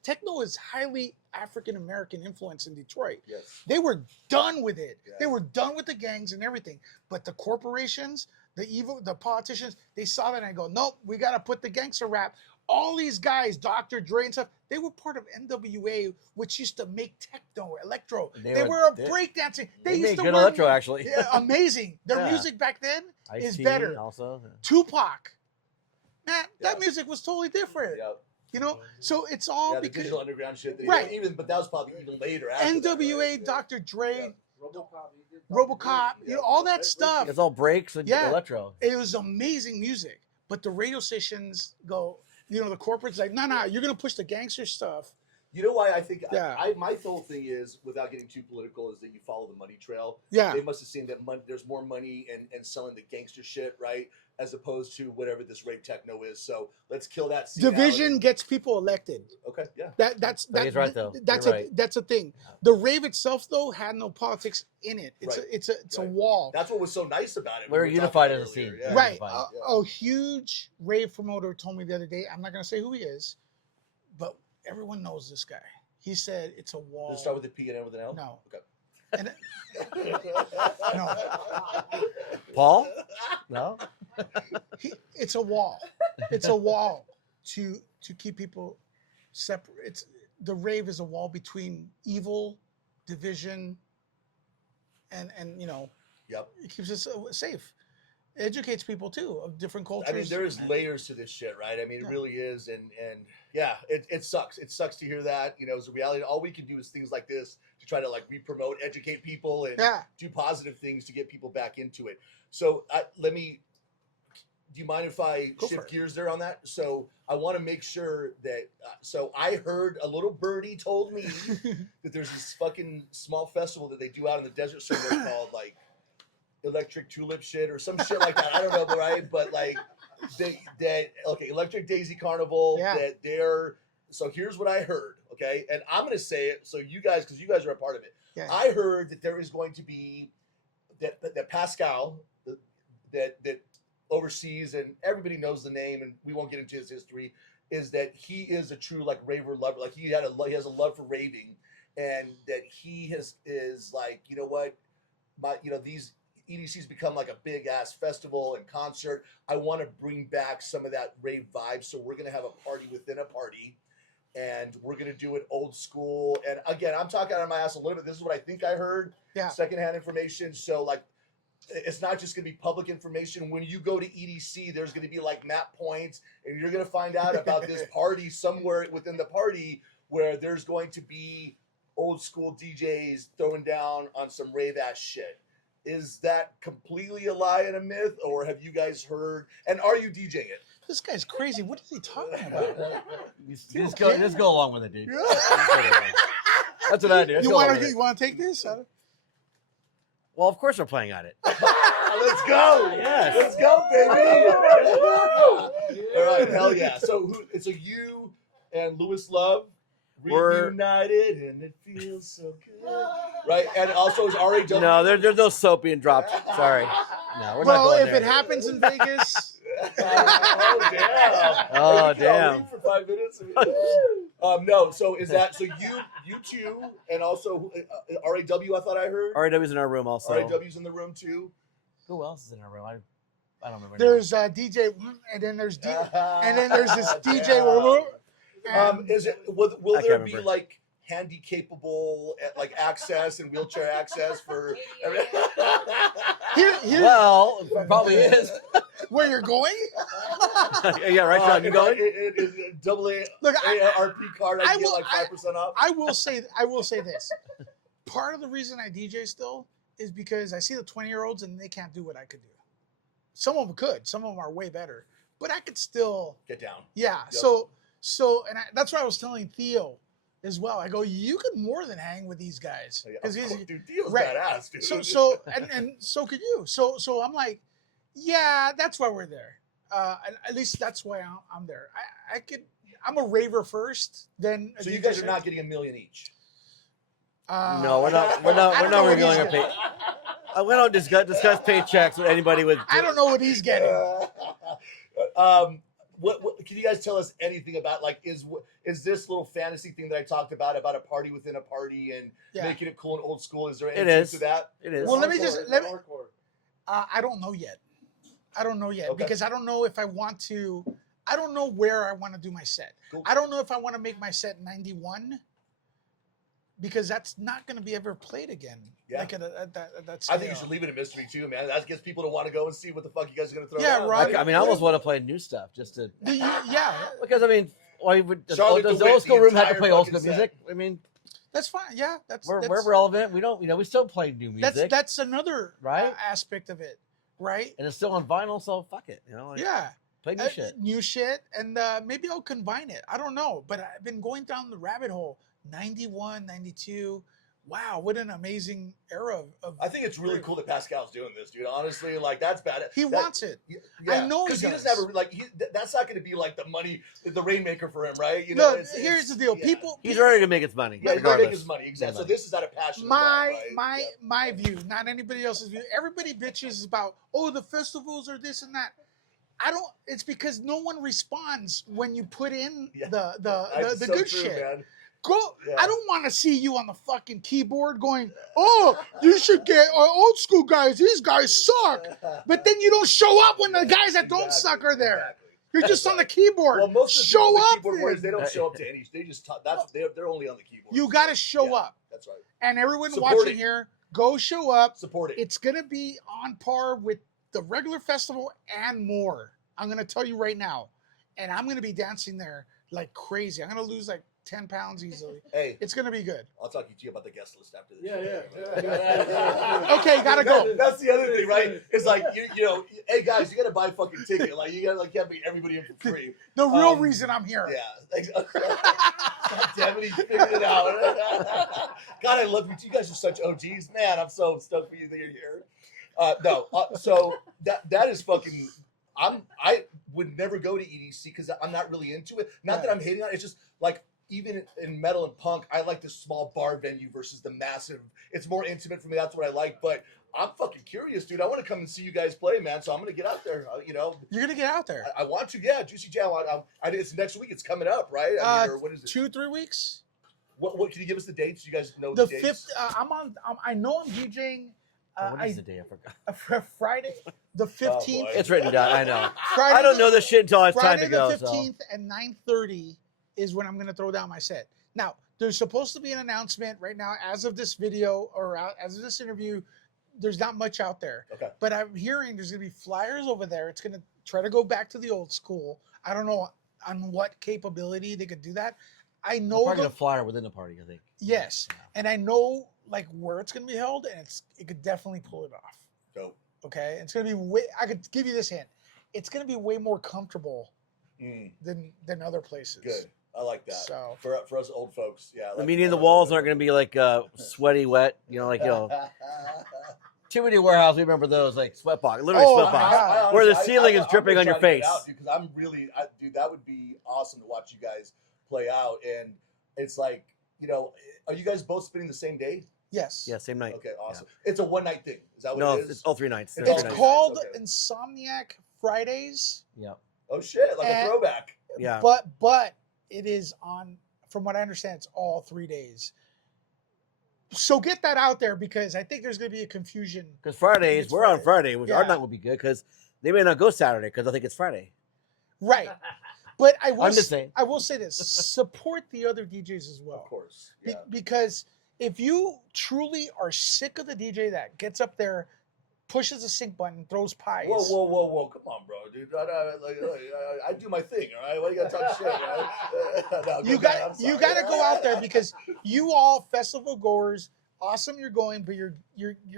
Techno is highly African American influence in Detroit. Yes. They were done with it. Yeah. They were done with the gangs and everything. But the corporations, the politicians, they saw that and I go, nope, we got to put the gangster rap. All these guys, Dr. Dre and stuff, they were part of NWA, which used to make techno, electro. They were breakdancing. They used made to good wear- electro, actually. Yeah, amazing. Their Yeah. music back then is Ice-T better. Also. Tupac, man, that Yeah. music was totally different. Yeah. So it's all Yeah, the because digital underground shit. Right. But that was probably even later. After NWA, that, right? Dr. Dre, Yeah. RoboCop, Yeah. all that stuff. It's all breaks and Yeah. electro. It was amazing music. But the radio stations go, the corporate's like, no, you're gonna push the gangster stuff. You know why I think Yeah. my whole thing is, without getting too political, is that you follow the money trail. Yeah. They must have seen that there's more money and selling the gangster shit, right? As opposed to whatever this rape techno is. So let's kill that scene out. Division gets people elected. Okay, yeah. That's He's right, though. That's You're a right. that's a thing. The rave itself though had no politics in it. It's Right. a Right. wall. That's what was so nice about it. We're We were unified talking as a about earlier, scene. yeah. Right. Unified. A huge rave promoter told me the other day, I'm not gonna say who he is, but everyone knows this guy. He said it's a wall. Does it start with a P and end with an L? No. Okay. And no, Paul? No. it's a wall. It's a wall to keep people separate. It's the rave is a wall between evil, division, and Yep. it keeps us safe. It educates people too of different cultures. I mean, there's layers to this shit, right? I mean, it really is, and yeah, it sucks. It sucks to hear that. It's a reality. All we can do is things like this to try to like re-promote, educate people, and do positive things to get people back into it. So do you mind if I shift gears there on that? So I want to make sure that. So I heard a little birdie told me that there's this fucking small festival that they do out in the desert somewhere called like Electric Tulip shit or some shit like that. I don't know, right? But like Electric Daisy Carnival. Yeah. That they're. So here's what I heard. Okay, and I'm gonna say it. So you guys, because you guys are a part of it. Yeah. I heard that there is going to be that Pascal that overseas, and everybody knows the name, and we won't get into his history, is that he is a true like raver lover. Like he has a love for raving, and that he is like, you know what, these EDC's become like a big ass festival and concert. I want to bring back some of that rave vibe, so we're gonna have a party within a party, and we're gonna do it old school. And again, I'm talking out of my ass a little bit. This is what I think I heard. Yeah. Secondhand information. So like, it's not just going to be public information. When you go to EDC, there's going to be like map points, and you're going to find out about this party somewhere within the party where there's going to be old school DJs throwing down on some rave ass shit. Is that completely a lie and a myth, or have you guys heard? And are you DJing it? This guy's crazy. What is he talking about? Just go along with it, dude. That's what I do. You want to take this? Well, of course we're playing on it. Let's go. Yes. Let's go, baby. All right, hell yeah. So you and Louis Love reunited, and it feels so good. Right, and also is RAW. No, there's no soap being dropped. Sorry. No, we're not Well, going if there. it happens in Vegas, Oh damn! Oh, Wait, I'll damn. leave for 5 minutes. No. So is that so? You two, and also RAW. I thought I heard. RAW's in our room also. RAW's in the room too. Who else is in our room? I don't remember. there's DJ, and then there's and then there's this DJ. Is it? Will I there can't be remember. like handy capable like access and wheelchair access for? Here, Well, it probably is. where you're going? Yeah, right, Sean. You going? It is double A. Look, ARP card. I I can get will- like 5% off. I will say this. Part of the reason I DJ still is because I see the 20-year-olds and they can't do what I could do. Some of them could. Some of them are way better. But I could still, Get down. yeah. Yep. That's what I was telling Theo as well. I go, you could more than hang with these guys because Dude, Dio's right. badass, dude. And so could you. So I'm like, yeah, that's why we're there. At least that's why I'm there. I'm a raver first, then. So you guys are not getting $1 million each. No, we're not. We're not revealing our pay. We don't discuss paychecks with anybody with. I don't know what he's getting. What can you guys tell us anything about? Like, is this little fantasy thing that I talked about a party within a party and making it cool and old school? Is there It anything is. to that? It is. Well, I don't know yet. Okay. Because I don't know if I want to. I don't know where I want to do my set. Cool. I don't know if I want to make my set 91 because that's not going to be ever played again. Yeah. Like at that I scale. think you should leave it a mystery too, man. That gets people to want to go and see what the fuck you guys are gonna throw. Yeah, down. right. I mean, I almost want to play new stuff just to. Yeah, Because I mean, why would does Charlotte the DeWitt, old school the room have to entire play old school fucking set. music? I mean, that's fine. Yeah, we're relevant. We don't, we still play new music, that's another Right? aspect of it, right? and it's still on vinyl. So fuck it, like, Yeah. play new shit. New shit, and maybe I'll combine it. I don't know, but I've been going down the rabbit hole. 91, 92. Wow, what an amazing era of I think it's really cool that Pascal's doing this, dude. Honestly, like that's bad. He wants it. Yeah, I know he because he does. doesn't have that's not going to be like the money, the rainmaker for him, right? Look, here's the deal. yeah. People, He's ready to make his money. Yeah, he's gonna make his money, exactly. So Money. this is out of passion. as well, right? my view, not anybody else's view. Everybody bitches about the festivals are this and that. I don't. It's because no one responds when you put in Yeah. the It's good so true, shit. man. Go. Yeah. I don't want to see you on the fucking keyboard going, "Oh, you should get old school guys. These guys suck." But then you don't show up when the guys that don't suck are there. Exactly. You're That's just on the right. keyboard. Well, most of the show people, the up. keyboard warriors, they then. don't show up to any. They just talk. They're only on the keyboard. You got to show up. That's right. And everyone Support watching it. here, go show up. Support it. It's gonna be on par with the regular festival and more. I'm gonna tell you right now, and I'm gonna be dancing there like crazy. I'm gonna lose like 10 pounds easily. Hey, It's gonna be good. I'll talk to you about the guest list after this. Yeah. Okay, gotta go. That's the other thing, right? It's like you know, hey guys, you gotta buy a fucking ticket. Like you gotta can't be everybody in for free. The real reason I'm here. Yeah. God damn it, he figured it out. God, I love you. You guys are such OGs, man. I'm so stoked for you that you're here. So that is fucking. I would never go to EDC because I'm not really into it. Not that I'm hating on it. It's just like even in metal and punk, I like the small bar venue versus the massive. It's more intimate for me. That's what I like. But I'm fucking curious, dude. I want to come and see you guys play, man. So I'm gonna get out there. You know, You're gonna get out there. I want to. Yeah, Juicy Jam. It's next week. It's coming up, right? I mean, or what is it? 2-3 weeks. What can you give us the dates? You guys know The the dates? 5th. I'm on. I know I'm DJing. What is the day? I forgot. Friday, the 15th. boy. It's written down. I know. Friday I don't know this shit until it's time Friday to go. the So. 15th at 9:30 is when I'm going to throw down my set. Now, there's supposed to be an announcement right now as of this video or as of this interview. There's not much out there. Okay. But I'm hearing there's going to be flyers over there. It's going to try to go back to the old school. I don't know on what capability they could do that. I know Probably a flyer within the party, I think. yes, and I know like where it's going to be held, and it could definitely pull it off. Dope. Okay, it's going to be way. I could give you this hint. It's going to be way more comfortable than other places. Good. I like that. So For us old folks, yeah. I mean, the walls aren't going to be like sweaty, wet. You know, like Timothy Warehouse. We remember those, like sweat box, literally Oh, sweat my box, God. where the ceiling is dripping on your face. Because I'm really, dude, that would be awesome to watch you guys play out. And it's like, you know, are you guys both spending the same day? yes, Yeah, same night. Okay, awesome. It's a one night thing. Is that what No, it is? it's all 3 nights. It's There's it's 3 nights. called Okay. Insomniac Fridays. Yeah. Oh shit, like a And- throwback. Yeah. But it is on. From what I understand, it's all 3 days. So get that out there because I think there's going to be a confusion. Because Fridays, It's we're on Friday. Friday, which Yeah. our night will be good because they may not go Saturday because I think it's Friday. Right. But I will. I'm just saying. I will say this: support the other DJs as well. Of course. Be- Yeah. because if you truly are sick of the DJ that gets up there, pushes the sync button, throws pies. Whoa! Come on, bro, dude. I do my thing, all right. Why you gotta talk shit, right? No, You go ahead, got I'm you sorry. got to go out there because you all festival goers, awesome. You're going, but you're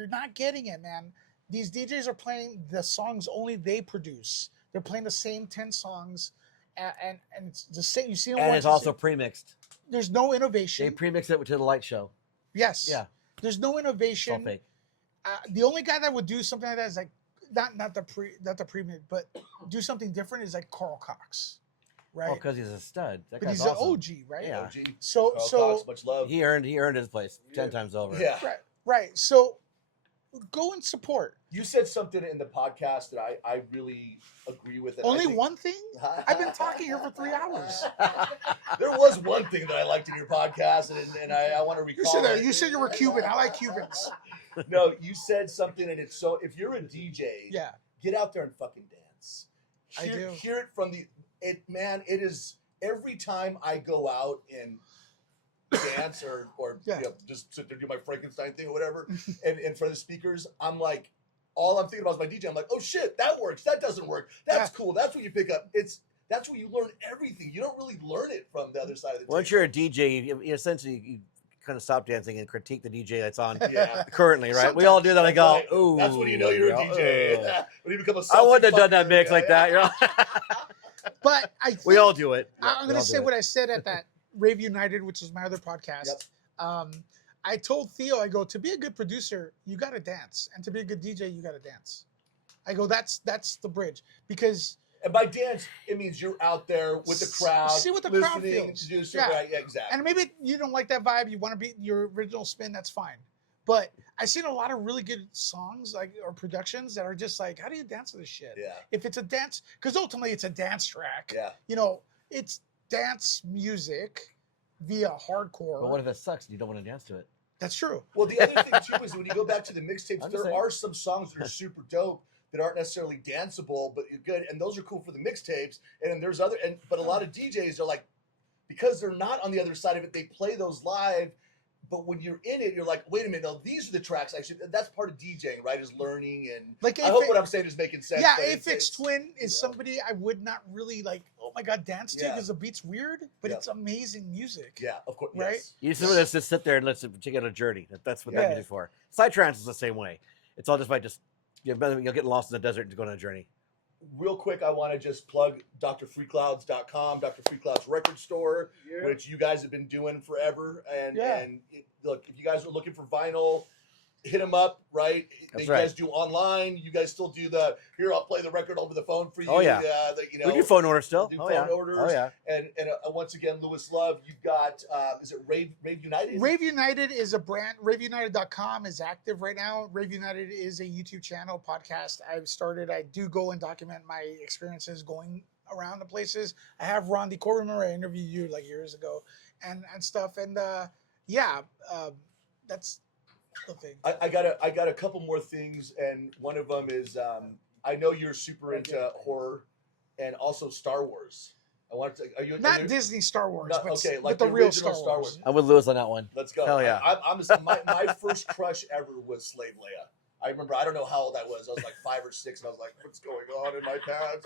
not getting it, man. These DJs are playing the songs only they produce. They're playing the same 10 songs, and it's the same. You see them And once, it's you also see- pre-mixed. there's no They innovation. pre-mix it to the light show. Yes. Yeah. There's no It's all innovation. fake. The only guy that would do something like that is like not the pre-mix, but do something different is like Carl Cox, right? Well, because he's a stud. That but guy's he's awesome. an OG, right? Yeah. OG. So Carl so Cox, much love. He earned his place 10 times over. Yeah. right. So go and support. You said something in the podcast that I really agree with. And I Only think- one thing? I've been talking here for 3 hours. There was one thing that I liked in your podcast, and I want to recall. You said you were Cuban. I like Cubans. No, you said something, and it's so. If you're a DJ, Yeah. get out there and fucking dance. I do. Hear it from man. It is every time I go out and dance or Yeah. you know, just sit there do my Frankenstein thing or whatever, and in front of the speakers, I'm like, all I'm thinking about is my DJ. I'm like, oh shit, that works. That doesn't work. That's cool. That's what you pick up. That's where you learn everything. You don't really learn it from the other side of the Once table. you're a DJ, you essentially you kind of stop dancing and critique the DJ that's on Yeah. currently, right? We all do that. I go, Right. ooh. That's when you know you're a DJ. When you become a I salty wouldn't have done that fucker. mix like that. You know? But I think, We all do it. I'm We going all to say do it. what I said at that Rave United, which was my other podcast. I told Theo, I go, to be a good producer, you got to dance. And to be a good DJ, you got to dance. I go, that's the bridge. Because And by dance, it means you're out there with the crowd, See what the crowd listening feels. to do so Yeah. right. Yeah, exactly. and maybe you don't like that vibe, you want to be your original spin, that's fine. But I've seen a lot of really good songs or productions that are just like, how do you dance to this shit? Yeah. If it's a dance, because ultimately it's a dance track. Yeah. You know, it's dance music via hardcore. But what if it sucks and you don't want to dance to it? That's true. Well, the other thing too is when you go back to the mixtapes, I'm just there saying. are some songs that are super dope that aren't necessarily danceable, but you're good, and those are cool for the mixtapes. And then there's but a lot of DJs are like, because they're not on the other side of it, they play those live. But when you're in it, you're like, wait a minute, no, these are the tracks. Actually, that's part of DJing, right? Is learning, and Like, I hope what I'm saying is making sense. Yeah, but Aphex Twin is somebody I would not really like. Oh my god, dance to Yeah. because the beat's weird, but Yeah. it's amazing music. Yeah, of course. Right? Yes. You just just sit there and let it take it on a journey. That's what that Yeah. music's for. Psytrance is the same way. It's all just by you'll get lost in the desert and go on a journey. Real quick, I want to just plug drfreeclouds.com, Dr. Freeclouds record store, which you guys have been doing forever. And look, if you guys are looking for vinyl, hit them up, right? That's you guys do online. You guys still do here, I'll play the record over the phone for you. Oh, yeah. We We do phone orders still. do Oh, phone yeah. orders. Oh, yeah. And once again, Lewis Love, you've got, is it Rave United? Rave United is a brand. RaveUnited.com is active right now. Rave United is a YouTube channel, podcast I've started. I do go and document my experiences going around the places. I have Ron DeCore. Remember, I interviewed you like years ago and stuff. And that's the thing. I got a couple more things, and one of them is I know you're super into horror and also Star Wars. I want to. Are you Not Disney Star Wars, No, but, okay, but like the the real original Star Star Wars. Wars. I'm with Lewis on that one. Let's go. Hell yeah. My first crush ever was Slave Leia. I remember, I don't know how old I was. I was like 5 or 6, and I was like, "What's going on in my pants?"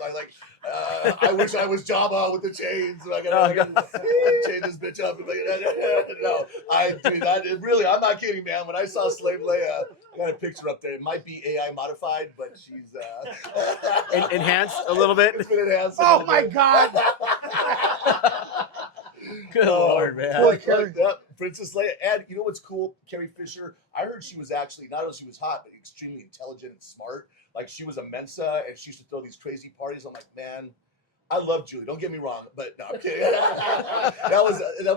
I wish I was Jabba with the chains. I gotta chain this bitch up. No, I do that. Really, I'm not kidding, man. When I saw Slave Leia, I got a picture up there. It might be AI modified, but she's Enhanced a little bit. It's been enhanced. a Oh little my bit. God! Good Lord, man. Like that, Princess Leia. And you know what's cool? Carrie Fisher. I heard she was actually, not only she was hot, but extremely intelligent and smart. Like, she was a Mensa, and she used to throw these crazy parties. I'm like, man, I love Julie. Don't get me wrong, but no, I'm kidding. that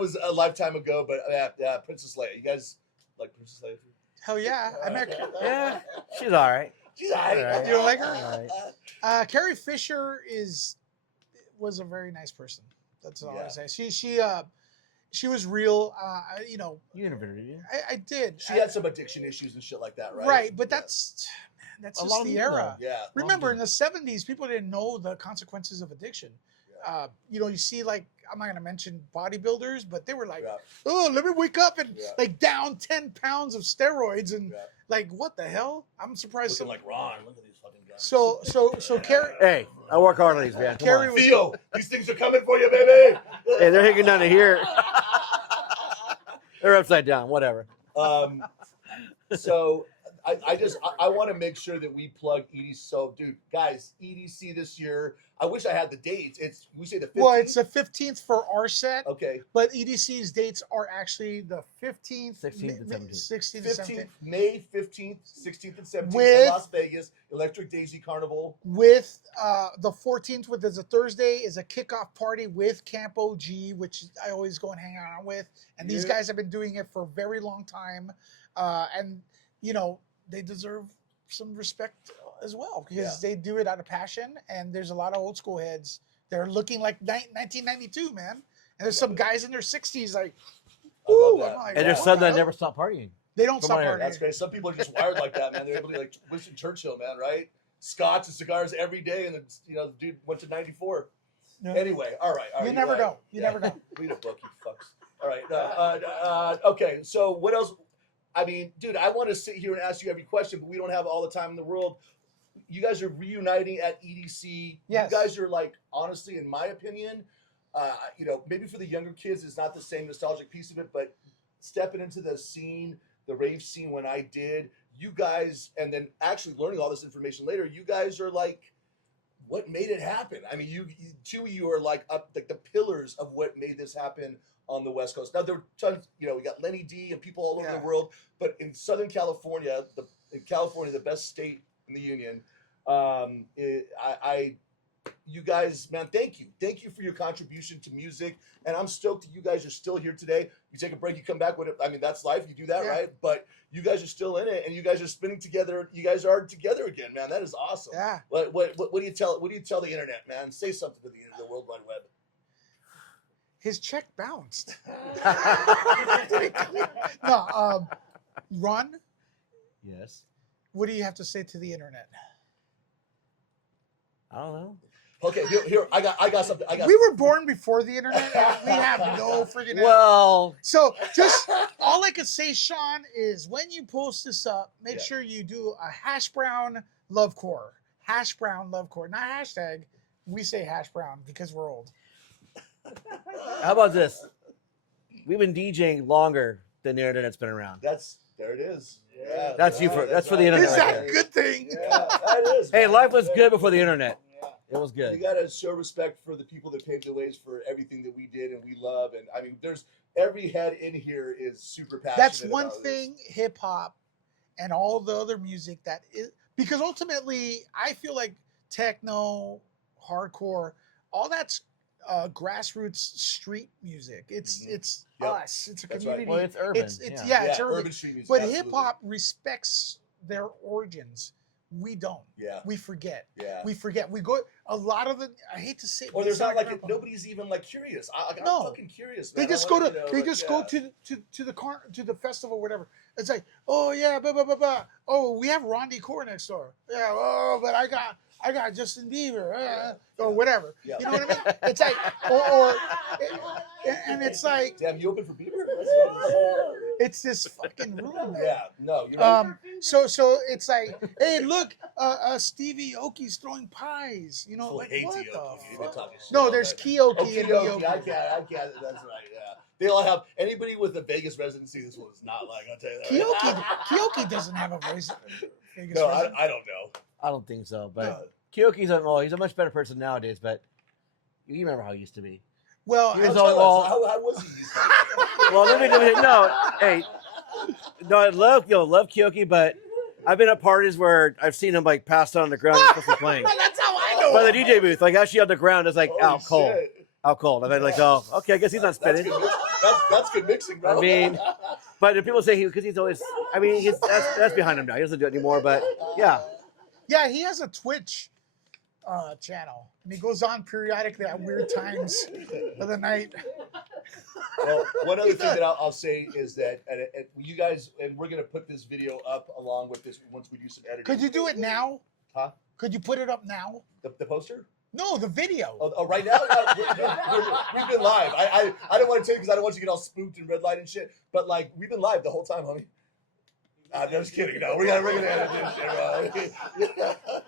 was a lifetime ago. But Princess Leia. You guys like Princess Leia? Hell yeah! I met. Yeah, she's all right. She's all right. All right. You don't like her? All right. Carrie Fisher was a very nice person. That's all I say. She was real. You interviewed her, didn't you? I did. She had some addiction issues and shit like that, right? Right, but that's A just lot of the people era. Yeah. Remember, in the 70s, people didn't know the consequences of addiction. You see, like, I'm not going to mention bodybuilders, but they were like, oh, let me wake up and like down 10 pounds of steroids and like, what the hell? I'm surprised. Looking like Ron. Look at these fucking guys. So Carrie. Hey, I work hard on these, man. Come Carrie on. was. Theo, these things are coming for you, baby. Hey, they're hanging down to here. They're upside down. Whatever. So I want to make sure that we plug EDC. So, dude, guys, EDC this year. I wish I had the dates. We say the 15th. Well, it's the 15th for our set, Okay. but EDC's dates are actually the 15th, 16th and 17th. 16th and 15th, 17th. May 15th, 16th, and 17th With- in Las Vegas, Electric Daisy Carnival. With the 14th, which is a Thursday, is a kickoff party with Camp OG, which I always go and hang out with. And these guys have been doing it for a very long time. And, they deserve some respect as well because they do it out of passion. And there's a lot of old school heads. They're looking like 1992, man. And there's some guys in their 60s like, I love ooh, that. I'm like, And there's what some the that hell? never stop partying. They don't From stop what I heard, partying. That's great. Some people are just wired like that, man. They're able to be like Winston Churchill, man, right? Scotch and cigars every day, and then the dude went to 94. Yeah. Anyway, all right. You never know. You never know. Read a book, you fucks. All right. Okay. So what else? I mean, dude, I want to sit here and ask you every question, but we don't have all the time in the world. You guys are reuniting at EDC. Yes. You guys are like, honestly, in my opinion, maybe for the younger kids, it's not the same nostalgic piece of it, but stepping into the scene, the rave scene when I did, you guys, and then actually learning all this information later, you guys are like, what made it happen? I mean, you two of you are like up like the pillars of what made this happen on the West Coast. Now there were tons, we got Lenny D and people all over the world, but in Southern California, the best state in the union, you guys, man, thank you for your contribution to music, and I'm stoked that you guys are still here today. You take a break, you come back with it. I mean, that's life. You do that, right? But you guys are still in it, and you guys are spinning together. You guys are together again, man. That is awesome. Yeah. What do you tell the internet, man? Say something to the World Wide Web. his check bounced. No, Ron, Yes. what do you have to say to the internet? I don't know. Okay, here I got something. We were born before the internet, and we have no freaking. Well, So just all I could say, Sean, is when you post this up, make Yeah. sure you do a hash brown love core. Hash brown love core, not hashtag. We say hash brown because we're old. how about this? We've been DJing longer than the internet's been around. There it is. Yeah, That's you for- that's for the internet. Is right that there. a good thing? Yeah, that is. Hey, man. life was good before the internet. It was You good. gotta show respect for the people that paved the ways for everything that we did and we love. And I mean, there's every head in here is super passionate. That's one about thing hip hop and all the other music that is, because ultimately I feel like techno, hardcore, all that's grassroots street music. It's Mhm. it's Yep. us. It's a That's right. community. Well, it's urban. It's yeah. yeah, it's urban. urban street music. But absolutely. hip hop respects their origins. We don't. Yeah, We forget. yeah. We forget. We go a lot of the. I hate to say. Or there's not like grandpa. nobody's even like curious. I'm No. fucking curious. They Man. just I go wanna, to you know, they like, just yeah. go to the festival, whatever. It's like, oh yeah, blah blah blah blah. Oh, we have Rondi Core next door. Yeah, oh, but I got Justin Bieber, or whatever. Yeah. You know what I mean? It's like, or and it's like, Damn, you open for Bieber? it's this fucking room, man. Yeah, no, you're right. So it's like, hey, look, Stevie Aoki's throwing pies. You know, Full like hate what to the Yoki. You've been fuck? talking shit No, all there's night. Kioki and Okie Yoki. I can't. That's right. Yeah, they all have. Anybody with a Vegas residency, this one is not like. I'll tell you that. Kioki doesn't have a voice. Vegas No, resident. I don't know. I don't think so. But No. Kyoki's he's a much better person nowadays. But you remember how he used to be. Well, He was Tell all- us, how was he? Well, let me no. Hey, no, I love Kyoki, but I've been at parties where I've seen him like passed out on the ground and supposed to be playing. that's how I know. By the DJ booth, like actually on the ground, it's like Holy out cold, shit. out cold. And I'm like, oh, okay, I guess he's not That's spinning. good, that's good mixing, bro. I mean, but the people say because he's always. I mean, that's behind him now. He doesn't do it anymore. But yeah, Yeah, he has a Twitch channel, and he goes on periodically at weird times of the night. Well, one other thing that I'll say is that you guys, and we're gonna put this video up along with this once we do some editing. Could you do it now? Huh? Could you put it up now? The poster? No, the video. Oh, right now? We've been live. I don't want to tell you because I don't want you to get all spooked and red light and shit. But like, we've been live the whole time, homie. I'm just kidding. No, we're gonna edit this shit, bro.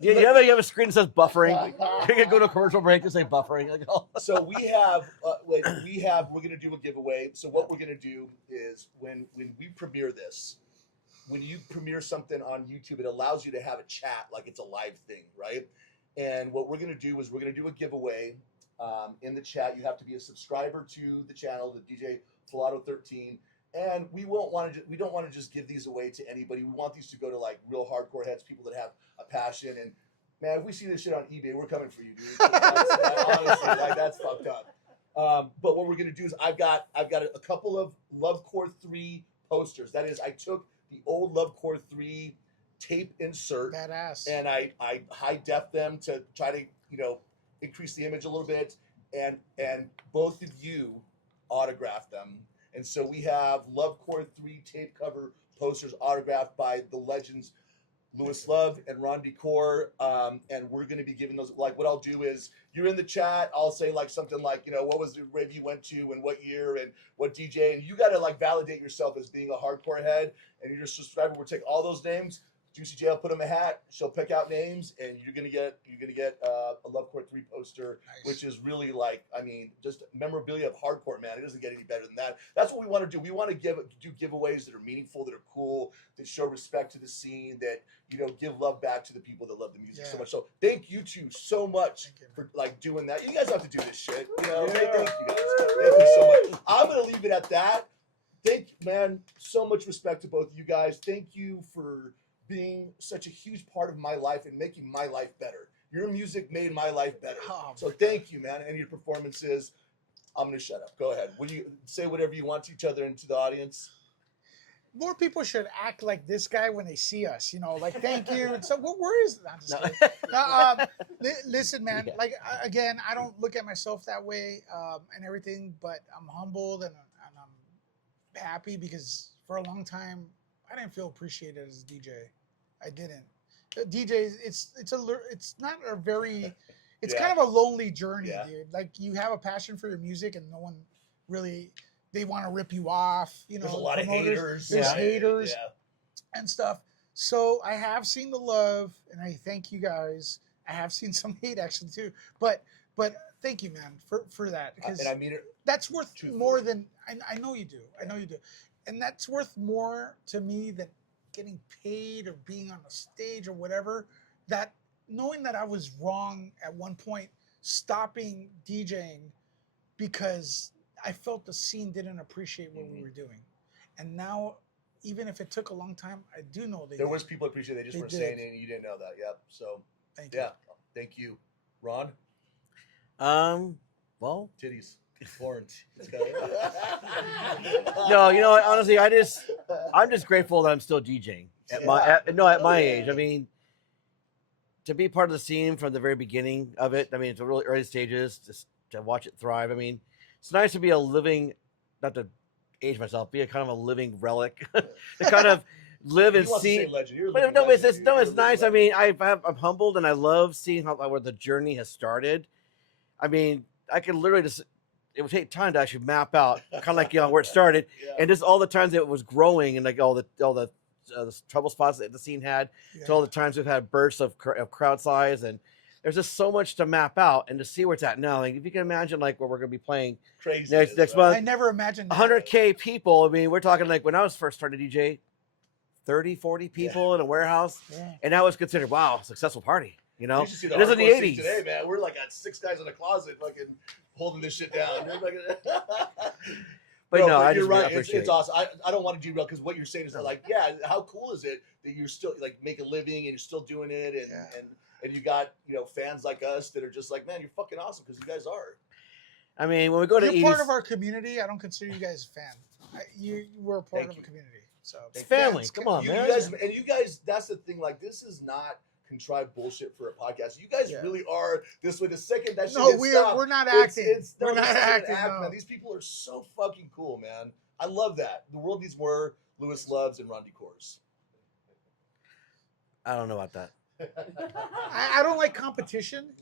you have a screen that says buffering. You can go to a commercial break and say buffering. Like, oh. So we have, we're gonna do a giveaway. So what we're gonna do is when we premiere this, when you premiere something on YouTube, it allows you to have a chat like it's a live thing, right? And what we're gonna do is we're gonna do a giveaway in the chat. You have to be a subscriber to the channel, the DJ Filato 13. And we don't want to just give these away to anybody. We want these to go to like real hardcore heads, people that have a passion. And man, if we see this shit on eBay, we're coming for you, dude. Honestly, like, that's fucked up. But what we're gonna do is I've got a couple of Lovecore 3 posters. That is, I took the old Lovecore 3 tape insert Badass. and I high def them to try to increase the image a little bit. And both of you autographed them. And so we have Lovecore 3 tape cover posters autographed by the legends Louis Love and Ron Decor. And we're going to be giving those. Like, what I'll do is you're in the chat. I'll say like something like, what was the rave you went to and what year and what DJ. And you got to like validate yourself as being a hardcore head. And you're a subscriber. We'll take all those names. Juicy J will put them in a hat. She'll pick out names, and you're gonna get a Lovecore 3 poster, Nice. which is really like, I mean, just memorabilia of hardcore, man. It doesn't get any better than that. That's what we want to do. We want to do giveaways that are meaningful, that are cool, that show respect to the scene, that give love back to the people that love the music so Yeah. much. So thank you two so much Thank you. for like doing that. You guys have to do this shit. Thank you guys. Thank you so much. I'm gonna leave it at that. Thank you, man. So much respect to both of you guys. Thank you for being such a huge part of my life and making my life better. Your music made my life better. Oh, So thank you, man. And your performances. I'm gonna shut up. Go ahead. Will you say whatever you want to each other and to the audience? more people should act like this guy when they see us. You know, like thank you. And so where is that? No. Listen, man. Yeah. Like again, I don't look at myself that way and everything, but I'm humbled and I'm happy because for a long time I didn't feel appreciated as a DJ. I didn't. DJs, it's not a very, it's Yeah. kind of a lonely journey, Yeah. dude. Like you have a passion for your music and no one really, they want to rip you off. You know, There's a lot of promoters, haters. There's Yeah. haters Yeah. and stuff. So I have seen the love, and I thank you guys. I have seen some hate actually too, but thank you, man, for that because And I mean it. that's worth Truthfully. more than I know you do. I know you do, and that's worth more to me than getting paid or being on a stage or whatever. That knowing that I was wrong at one point, stopping DJing because I felt the scene didn't appreciate what we were doing, and now even if it took a long time, I do know There was people appreciate it, they just They weren't did. saying it and you didn't know that. Yep. So Thank you. yeah. Thank you. Ron? Well, Titties. Porn. no, you know what? Honestly, I'm just grateful that I'm still DJing at my age. I mean, to be part of the scene from the very beginning of it. I mean, it's the really early stages, just to watch it thrive. I mean, it's nice to be a living, not to age myself, be a kind of a living relic, to kind of live and You want to see. say legend. You're a But living no, legend, it's dude. no, You're it's a living nice. I legend. mean, I'm humbled and I love seeing where the journey has started. I mean, I could literally just. It would take time to actually map out, kind of like where it started, Yeah. and just all the times it was growing, and like all the trouble spots that the scene had, to all the times we've had bursts of crowd size, and there's just so much to map out and to see where it's at now. Like if you can imagine, like where we're gonna be playing Crazy. next I month, never imagined that. 100K people. I mean, we're talking like when I was first started DJ, 30, 40 people in a warehouse, Yeah. and that was considered wow, successful party. You know, You should see the it is in the hardcore scene 80s. today, man. We're like at 6 guys in a closet, fucking holding this shit down. But no, I you're just right. appreciate It's awesome. I don't want to derail because what you're saying is like, yeah, how cool is it that you're still like make a living and you're still doing it, and Yeah. and you got fans like us that are just like, man, you're fucking awesome because you guys are. I mean, when we go to You're part EDC of our community. I don't consider you guys a fan. You were a part Thank of you. a community. So It's family. fans Come on, You man. guys, that's the thing. Like, this is not contrived bullshit for a podcast. You guys Yeah. really are this way. The second that shit No, gets we're stopped, not it's- acting. it's- no, We're the not second it acting. happens, No. man. These people are so fucking cool, man. I love that. The world needs more Lewis Loves and Ron DeCours. I don't know about that. I don't like competition.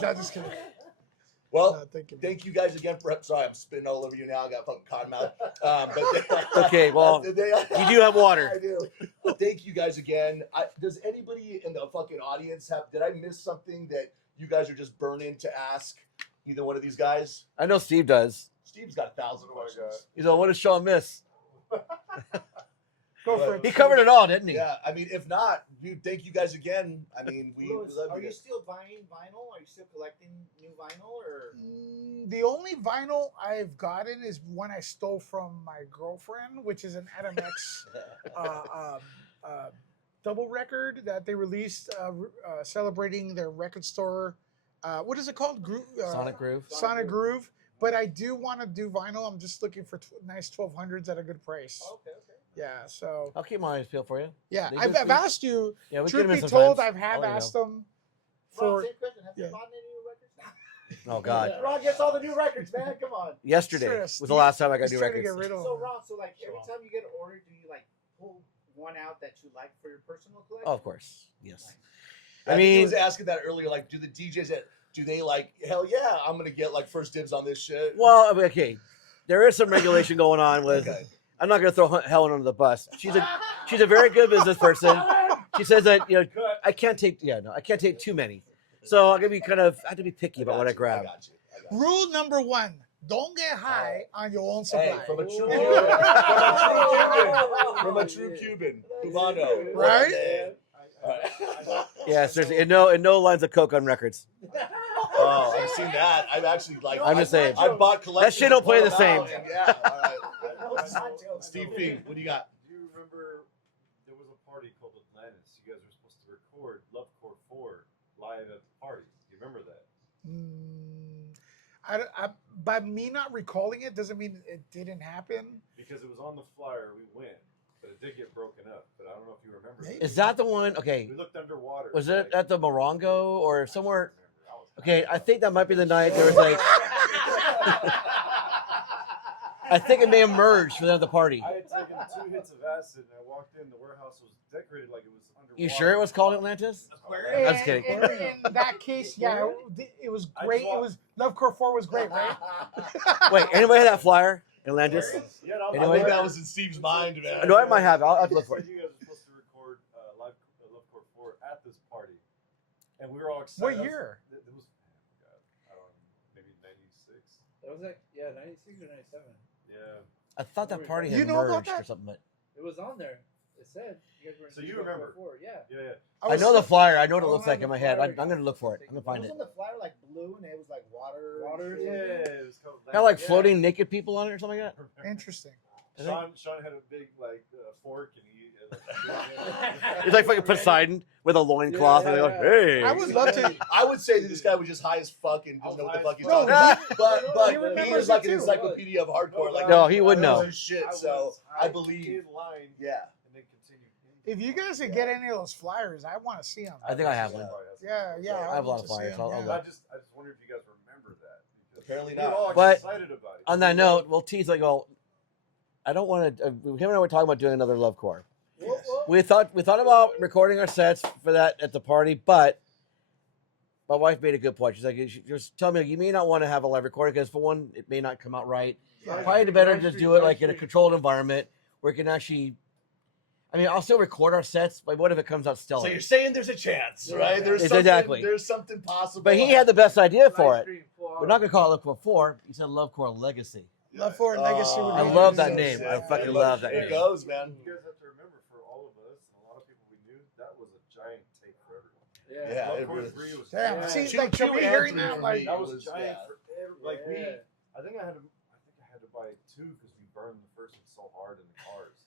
No, just kidding. Well, No, thank you. thank you guys again for. Sorry, I'm spitting all over you now. I got fucking cotton mouth. But Okay, well, you do have water. I do. But thank you guys again. Does anybody in the fucking audience have? Did I miss something that you guys are just burning to ask either one of these guys? I know Steve does. Steve's got 1,000 questions. He's like, what did Sean miss? Go for it. He covered it all, didn't he? Yeah, I mean, if not, dude, thank you guys again. I mean, we Louis, love are you you guys. still buying vinyl? Are you still collecting new vinyl, or The only vinyl I've gotten is one I stole from my girlfriend, which is an Adam X double record that they released celebrating their record store. What is it called? Sonic Groove. Sonic Groove. But I do want to do vinyl. I'm just looking for nice 1200s at a good price. okay. Yeah, so I'll keep my eyes peeled for you. yeah, They I've just- asked you. Yeah, we get Truth him in be sometimes. told, I have I'll let you asked know. them Ron, for same question. Have you yeah. bought any new records? Oh God. Ron gets all the new records, man. Come on. Yesterday Sure, was the Steve- last time I got he's new trying to records. get rid of So them. Ron, so like every time you get an order, do you like pull one out that you like for your personal collection? Oh, of course. Yes. I I think he mean, was asking that earlier. Like, do the DJs do they like? Hell yeah, I'm gonna get like first dibs on this shit. well, I mean, okay. There is some regulation going on with. Okay. I'm not going to throw Helen under the bus. She's a very good business person. She says that I can't take too many. So I'm gonna be I have to be picky about what I grab. I got you. Rule number 1: don't get high on your own supply. Hey, from a true from a true Cuban, Cubano, Right? man. All right. Yeah, seriously, and no lines of coke on records. Oh, I've seen that. I've actually like. I'm just saying. I bought collections. That shit don't play pulled the them out, same. and yeah. All right. Steve Fink, what do you got? Do you remember there was a party called Atlantis? You guys were supposed to record Lovecore 4 live at the party. Do you remember that? By me not recalling it doesn't mean it didn't happen. Because it was on the flyer. We went. but it did get broken up. But I don't know if you remember. Maybe. Is that the one? Okay. We looked underwater. Was it like- at the Morongo or I somewhere? don't remember. Okay, I think that might be the night there was like. I think it may have merged for the other party. I had taken 2 hits of acid and I walked in. The warehouse was decorated like it was underwater. You sure it was called Atlantis? And- I'm just kidding. In that case, yeah, it was great. It was Lovecore 4 was great, right? Wait, anybody have that flyer? Atlantis? Yeah, no, Anyway. I think that was in Steve's mind, man. No, I might have it. I'll have to look for it. You guys were supposed to record live Love Core 4 at this party, and we were all excited. What year? It was, I don't know, maybe '96. That was like 96 or 97. Yeah. I thought that party had You know about merged or that? something. But It was on there. It said you guys were. In So you Love remember. Core 4. Yeah. Yeah. I know the flyer. I know what it I looks don't like have in my the head. flyer. I'm gonna look for it. I'm gonna find it. Wasn't the flyer like blue and it was like water? Water, and shit? Yeah. It was called. Kind of like Yeah. floating naked people on it or something like that. Interesting. Sean had a big like fork and he. It's like fucking Poseidon with a loincloth and they're like, hey. I would love to. I would say that this guy was just high as fuck and doesn't know what the fuck he's No, talking about. he But he remembers is like it an too. encyclopedia of hardcore. Like No, he would he knows know. his shit. So I believe. Line Yeah. and then continue. If you guys could get any of those flyers, I want to see them. I think I have one. Yeah, yeah. I have a lot want of to see flyers. 'em, I'll yeah. look. I just wondered if you guys remember that. because Apparently we were not. all But- excited about it. On that note, we'll tease like, well, I don't want to. Him and I were talking about doing another Love Core. Well, We thought about recording our sets for that at the party, but my wife made a good point. She's like, she was telling me, like, you may not want to have a live recording because for one, it may not come out right. Yeah. Probably better to just do it like in a controlled environment where we can actually. I mean, I'll still record our sets, but what if it comes out stellar? So you're saying there's a chance, right? There's something, Exactly. There's something possible. But he had the best idea for Live it. stream, 4 We're not hours. gonna call it Love Core 4. He said Love Core Legacy. Love for Legacy. would I be love that amazing. name. I fucking It love that It name. goes, man. You guys have to remember, for all of us and a lot of people we knew, that was a giant take for everyone. Yeah. Yeah, Love it Core really- 3 was Damn, Yeah. see, Two- like to two be and hearing three that, for like, me. that was was- giant yeah. for every, like we. Yeah. I think I had to buy 2 because we burned the first one so hard in the cars.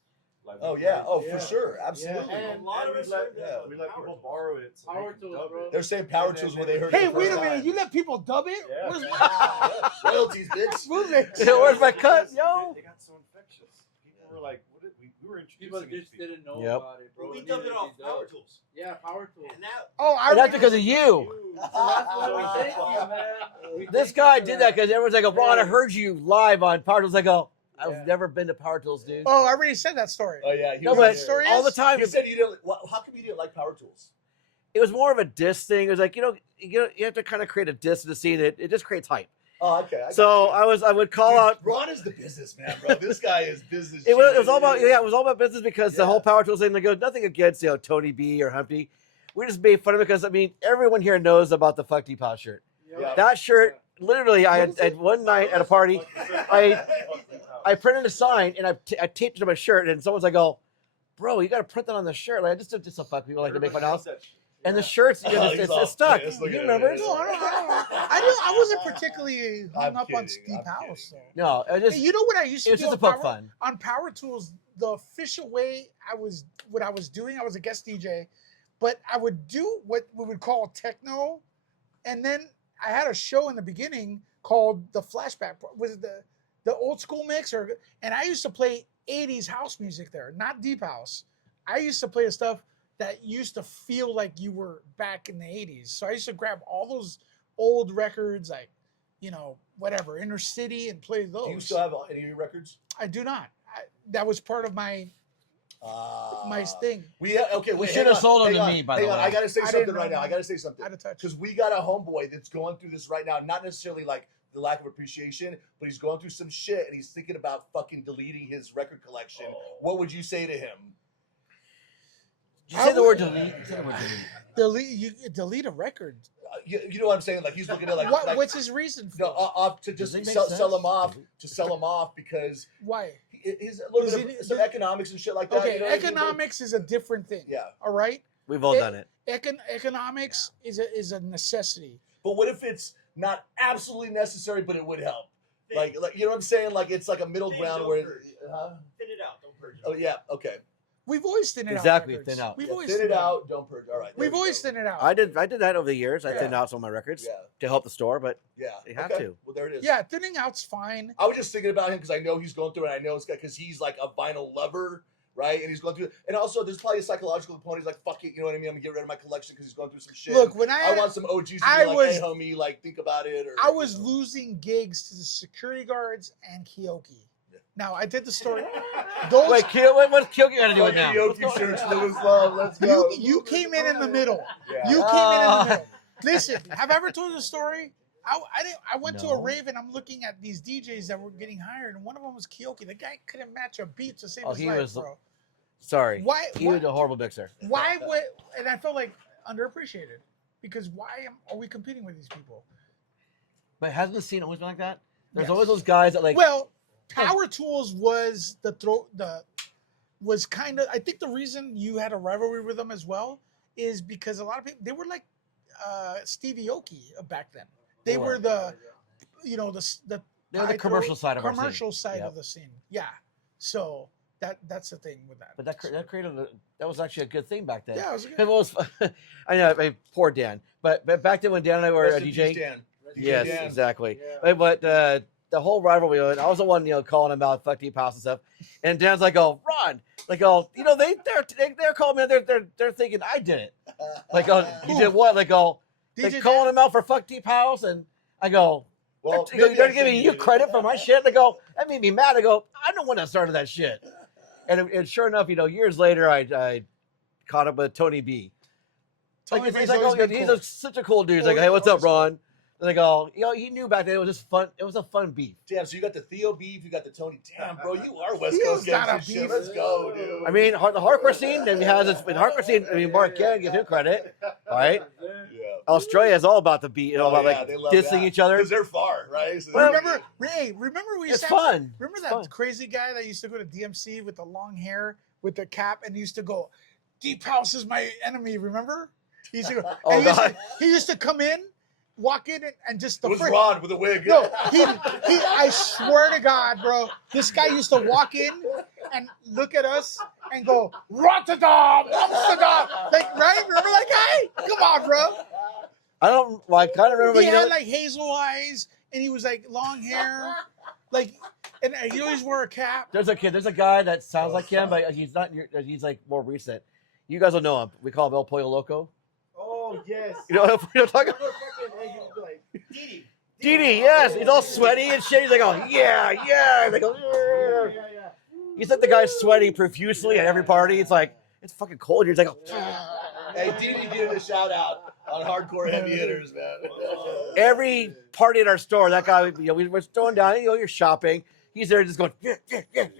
Like, Oh we yeah. played- Oh, Yeah. for sure. Absolutely. And a lot of us let, yeah. we let people borrow it. So Power they could tools, dub bro. it. They're saying power tools when they heard Hey, it the wait first a minute! time. You let people dub it? Yeah. Where's Yeah. Royalties, bitch. Bootlegs? Where's my cut, yo? They got so infectious. People were like, "What did we were People introducing just these people." didn't know Yep. about it, bro. We It dubbed it needed to off be Power dubbed. Tools. Yeah, Power Tools. And now, Oh, I And that's because of you. So that's why we thank you, man. We This thank you guy for did that because everyone's like, Ron, I heard you live on Power Tools. I go, I've Yeah. never been to Power Tools, dude. Oh, I already said that story. Oh yeah. He No, was but there. story all the is? time, He said you didn't. How come you didn't like power tools? it was more of a diss thing. It was like, you have to kind of create a diss to the scene. It just creates hype. Oh, okay. I got So you. I would call Dude, out. Ron is the businessman, bro. This guy is business. It was genius. all about it was all about business because the Yeah. whole Power Tools thing. They go nothing against Tony B or Humpty. We just made fun of it because I mean everyone here knows about the Fuck Depot shirt. Yeah. That shirt, literally, I had one night at a party. I printed a sign and I taped it to my shirt, and someone's like, "Oh, bro, you got to print that on the shirt." Like, just to fuck people like to make fun of. And the shirts, Oh, it's, he's all- stuck. yeah, let's look You at it. remember? No, I wasn't particularly hung I'm up on kidding, Steve I'm House. kidding. Though. No, it just Hey, you know what I used it to was do just a on poke Power, fun. on Power Tools? The official way I was doing. I was a guest DJ, but I would do what we would call techno, and then I had a show in the beginning called the Flashback. Was it the old school mix and I used to play 80s house music there, not deep house. I used to play the stuff that used to feel like you were back in the 80s. So I used to grab all those old records, like, whatever, Inner City, and play those. Do you still have any of your records? I do not. That was part of my thing. Okay. Wait, should hang have on, sold them hang to on, me, by hang the on. way. I gotta say I something didn't right know now. I that. gotta say something Out of touch. because we got a homeboy that's going through this right now. Not necessarily like the lack of appreciation, but he's going through some shit and he's thinking about fucking deleting his record collection. What would you say to him? Did you say the word delete? You said the word delete. You delete a record. You know what I'm saying? Like he's looking at like, What's his reason for no, it? off to just Does it make sell sense? him off to sell him off because Why? his a little Does bit it- of some does- economics and shit like that. Okay, you know what I mean? economics is a different thing. Yeah. All right. We've all done it. Economics is a necessity. But what if it's not absolutely necessary, but it would help? Like you know what I'm saying? Like it's like a middle Things ground don't where. hurt. Thin it out, don't purge it. Oh yeah. Okay. We've always thinned it Exactly, out. records. thin out. We've Yeah, always thin thinned it out. Don't purge. All right. there We've we always go. thinned it out. I did that over the years. I Yeah. thinned out some of my records Yeah. to help the store, but Yeah. You have okay. to. Well, there it is. Yeah, thinning out's fine. I was just thinking about him because I know he's going through it. And I know it's because he's like a vinyl lover. right? And he's going through, and also there's probably a psychological component. He's like, fuck it, you know what I mean? I'm gonna get rid of my collection because he's going through some shit. Look, when I want some OGs to be like, hey, homie, like, think about it. Or, I was losing gigs to the security guards and Kyoki. Yeah. Now, I did the story. Those, what's Kyoki got to do with now? Kyoki shirts, Lewis Love, let's go. you came in the middle. Yeah. You came in the middle. Listen, have I ever told you the story? I went to a rave and I'm looking at these DJs that were getting hired, and one of them was Kyoki. The guy couldn't match a beat to save his life, bro. Sorry. Why? He was a horrible mixer. Why would? And I felt like underappreciated because are we competing with these people? But hasn't the scene always been like that? There's Yes. always those guys that like. Well, Power Tools was was kind of. I think the reason you had a rivalry with them as well is because a lot of people, they were like Stevie Aoki back then. They were the, you know, the they're the commercial side of our scene. commercial side Yep. of the scene. Yeah. So that's the thing with that. But that created that was actually a good thing back then. Yeah, it was good. It was. I know, poor Dan, but back then when Dan and I were Rest a in DJ. peace, Dan. Yes, Dan. exactly. Yeah. But the whole rivalry, and I was the one, calling him out, fuck deep house and stuff. And Dan's like, "Oh, Ron," like, "Oh, they're calling me, they're thinking I did it." Like, "Oh, you did what?" Like, "Oh, they're DJ calling Dan? him out for fuck deep house," and I go, Well, "They're maybe I giving shouldn't you do credit that. for my shit." They go, "That made me mad." I go, "I'm the one that started that shit." And sure enough, years later, I caught up with Tony B. Tony Like, B's he's like, always "Oh, been he's cool. such a cool dude." He's Oh, like, he's "Hey, what's up, always Ron?" And they go, he knew back then it was just fun. It was a fun beef. Damn, so you got the Theo beef, you got the Tony. Damn, bro, you are West Theo's Coast got a gangster shit. beef. Let's go, dude. I mean, the hardcore scene, then he has its hardcore scene. I mean, Mark can give him credit, all right? Yeah. Australia is all about the beat, about yeah, like they love dissing that. each other. Because they're far, right? So Well, they're- Remember we It's used to fun. Remember It's that fun. crazy guy that used to go to DMC with the long hair with the cap and he used to go, "Deep House is my enemy." Remember? He used to go. Oh, and God. he used to come in, walk in, and just the it was first. Ron with a wig. No, I swear to God, bro, this guy used to walk in and look at us and go, "Rotterdam, Amsterdam," like, right? Remember that guy? Come on, bro. I kind of remember, He had like hazel eyes and he was like long hair, like, and he always wore a cap. there's a guy that sounds like him, but he's not. He's like more recent. You guys will know him. We call him El Pollo Loco. Oh yes. You know what I'm talking about? Didi. Didi, yes. He's all sweaty and shit. He's like, "Oh, yeah." They go, "Yeah." Yeah. He's like the guy sweating profusely at every party. It's like, it's fucking cold here. He's like, "Oh." Hey, Didi giving a shout out on hardcore heavy hitters, man. Every party at our store, that guy, we're throwing down, you're shopping. He's there just going, yeah.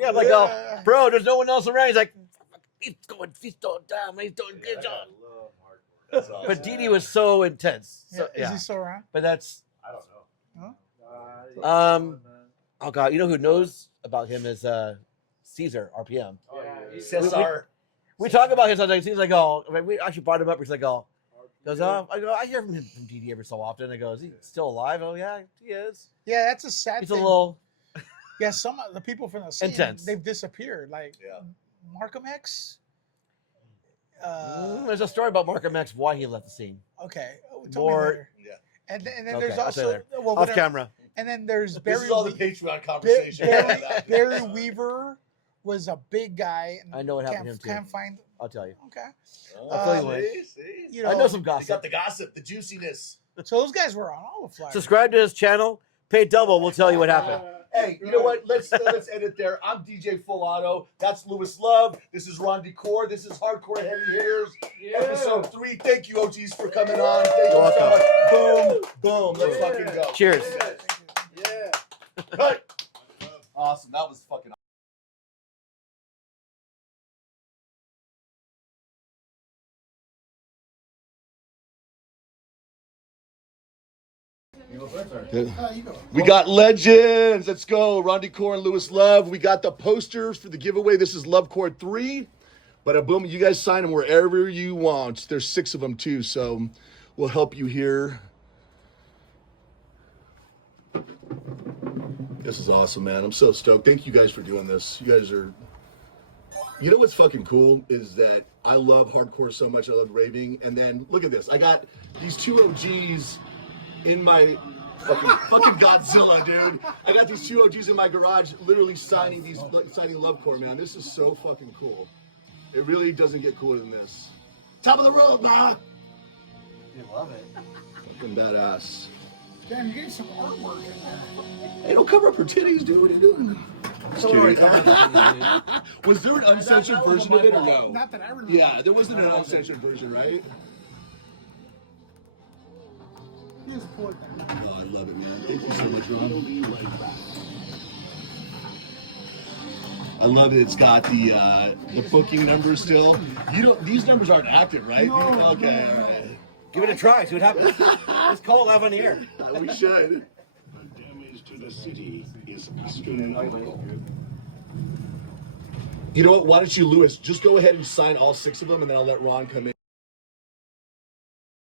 I'm like, "Oh, bro, there's no one else around." He's like, he's throwing down, he's doing a good job. I love hardcore. That's awesome. But Didi was so intense. So, Is he still around? But that's, I don't know. oh God, you know who knows about him is Caesar, RPM. Cesar. We talk about him sometimes. He's like, "Oh," I mean, we actually brought him up. He's like, "Oh," goes, I hear from Didi every so often. I go, "Is he still alive?" "Oh yeah, he is." Yeah, that's a sad He's a thing. little Yeah, some of the people from the scene, Intense. they've disappeared. Like Yeah. Markham X. there's a story about Markham X, why he left the scene. Okay. Tell More- me later. Yeah. And then Okay, there's I'll tell you also later. well, Off whatever. camera. And then there's This Barry. is all the Patreon conversation. Barry Weaver was a big guy. And I know what happened to him, too. Can't find. I'll tell you. Okay. I'll tell you what. See? You know, I know some They gossip. got the gossip, the juiciness. So those guys were on all the flyers. Subscribe to his channel. Pay double. We'll tell you what happened. Hey, you know what? Let's end it there. I'm DJ Full Auto. That's Lewis Love. This is Ron Decor. This is Hardcore Heavy Hitters. Episode 3. Thank you, OGs, for coming on. Thank you so much. Boom. Let's fucking go. Cheers. Yeah. Cut. Awesome. That was fucking awesome. We got legends. Let's go. Ron Core and Lewis Love. We got the posters for the giveaway. This is Love Core 3. But boom, you guys sign them wherever you want. There's 6 of them too, so we'll help you here. This is awesome, man. I'm so stoked. Thank you guys for doing this. You guys are... You know what's fucking cool is that I love hardcore so much. I love raving. And then look at this. I got these 2 OGs in my Fucking Godzilla, dude. I got these two OGs in my garage literally signing Lovecore, man. This is so fucking cool. It really doesn't get cooler than this. Top of the world, ma! You love it. Fucking badass. Damn, you're getting some artwork in there. Hey, don't cover up her titties, dude. What are you doing? Someone already covered that, dude. Was there an uncensored version of it or no? Not that I remember. Yeah, there wasn't an uncensored version, right? Just pull it down. Oh, I love it, man. Thank you so much, Ron. I love it. It's got the booking numbers still. These numbers aren't active, right? No, Okay, no, all right. Give it a try. See what happens. Let's call it live on the air. We should. The damage to the city is astronomical. You know what? Why don't you, Lewis, just go ahead and sign all 6 of them, and then I'll let Ron come in.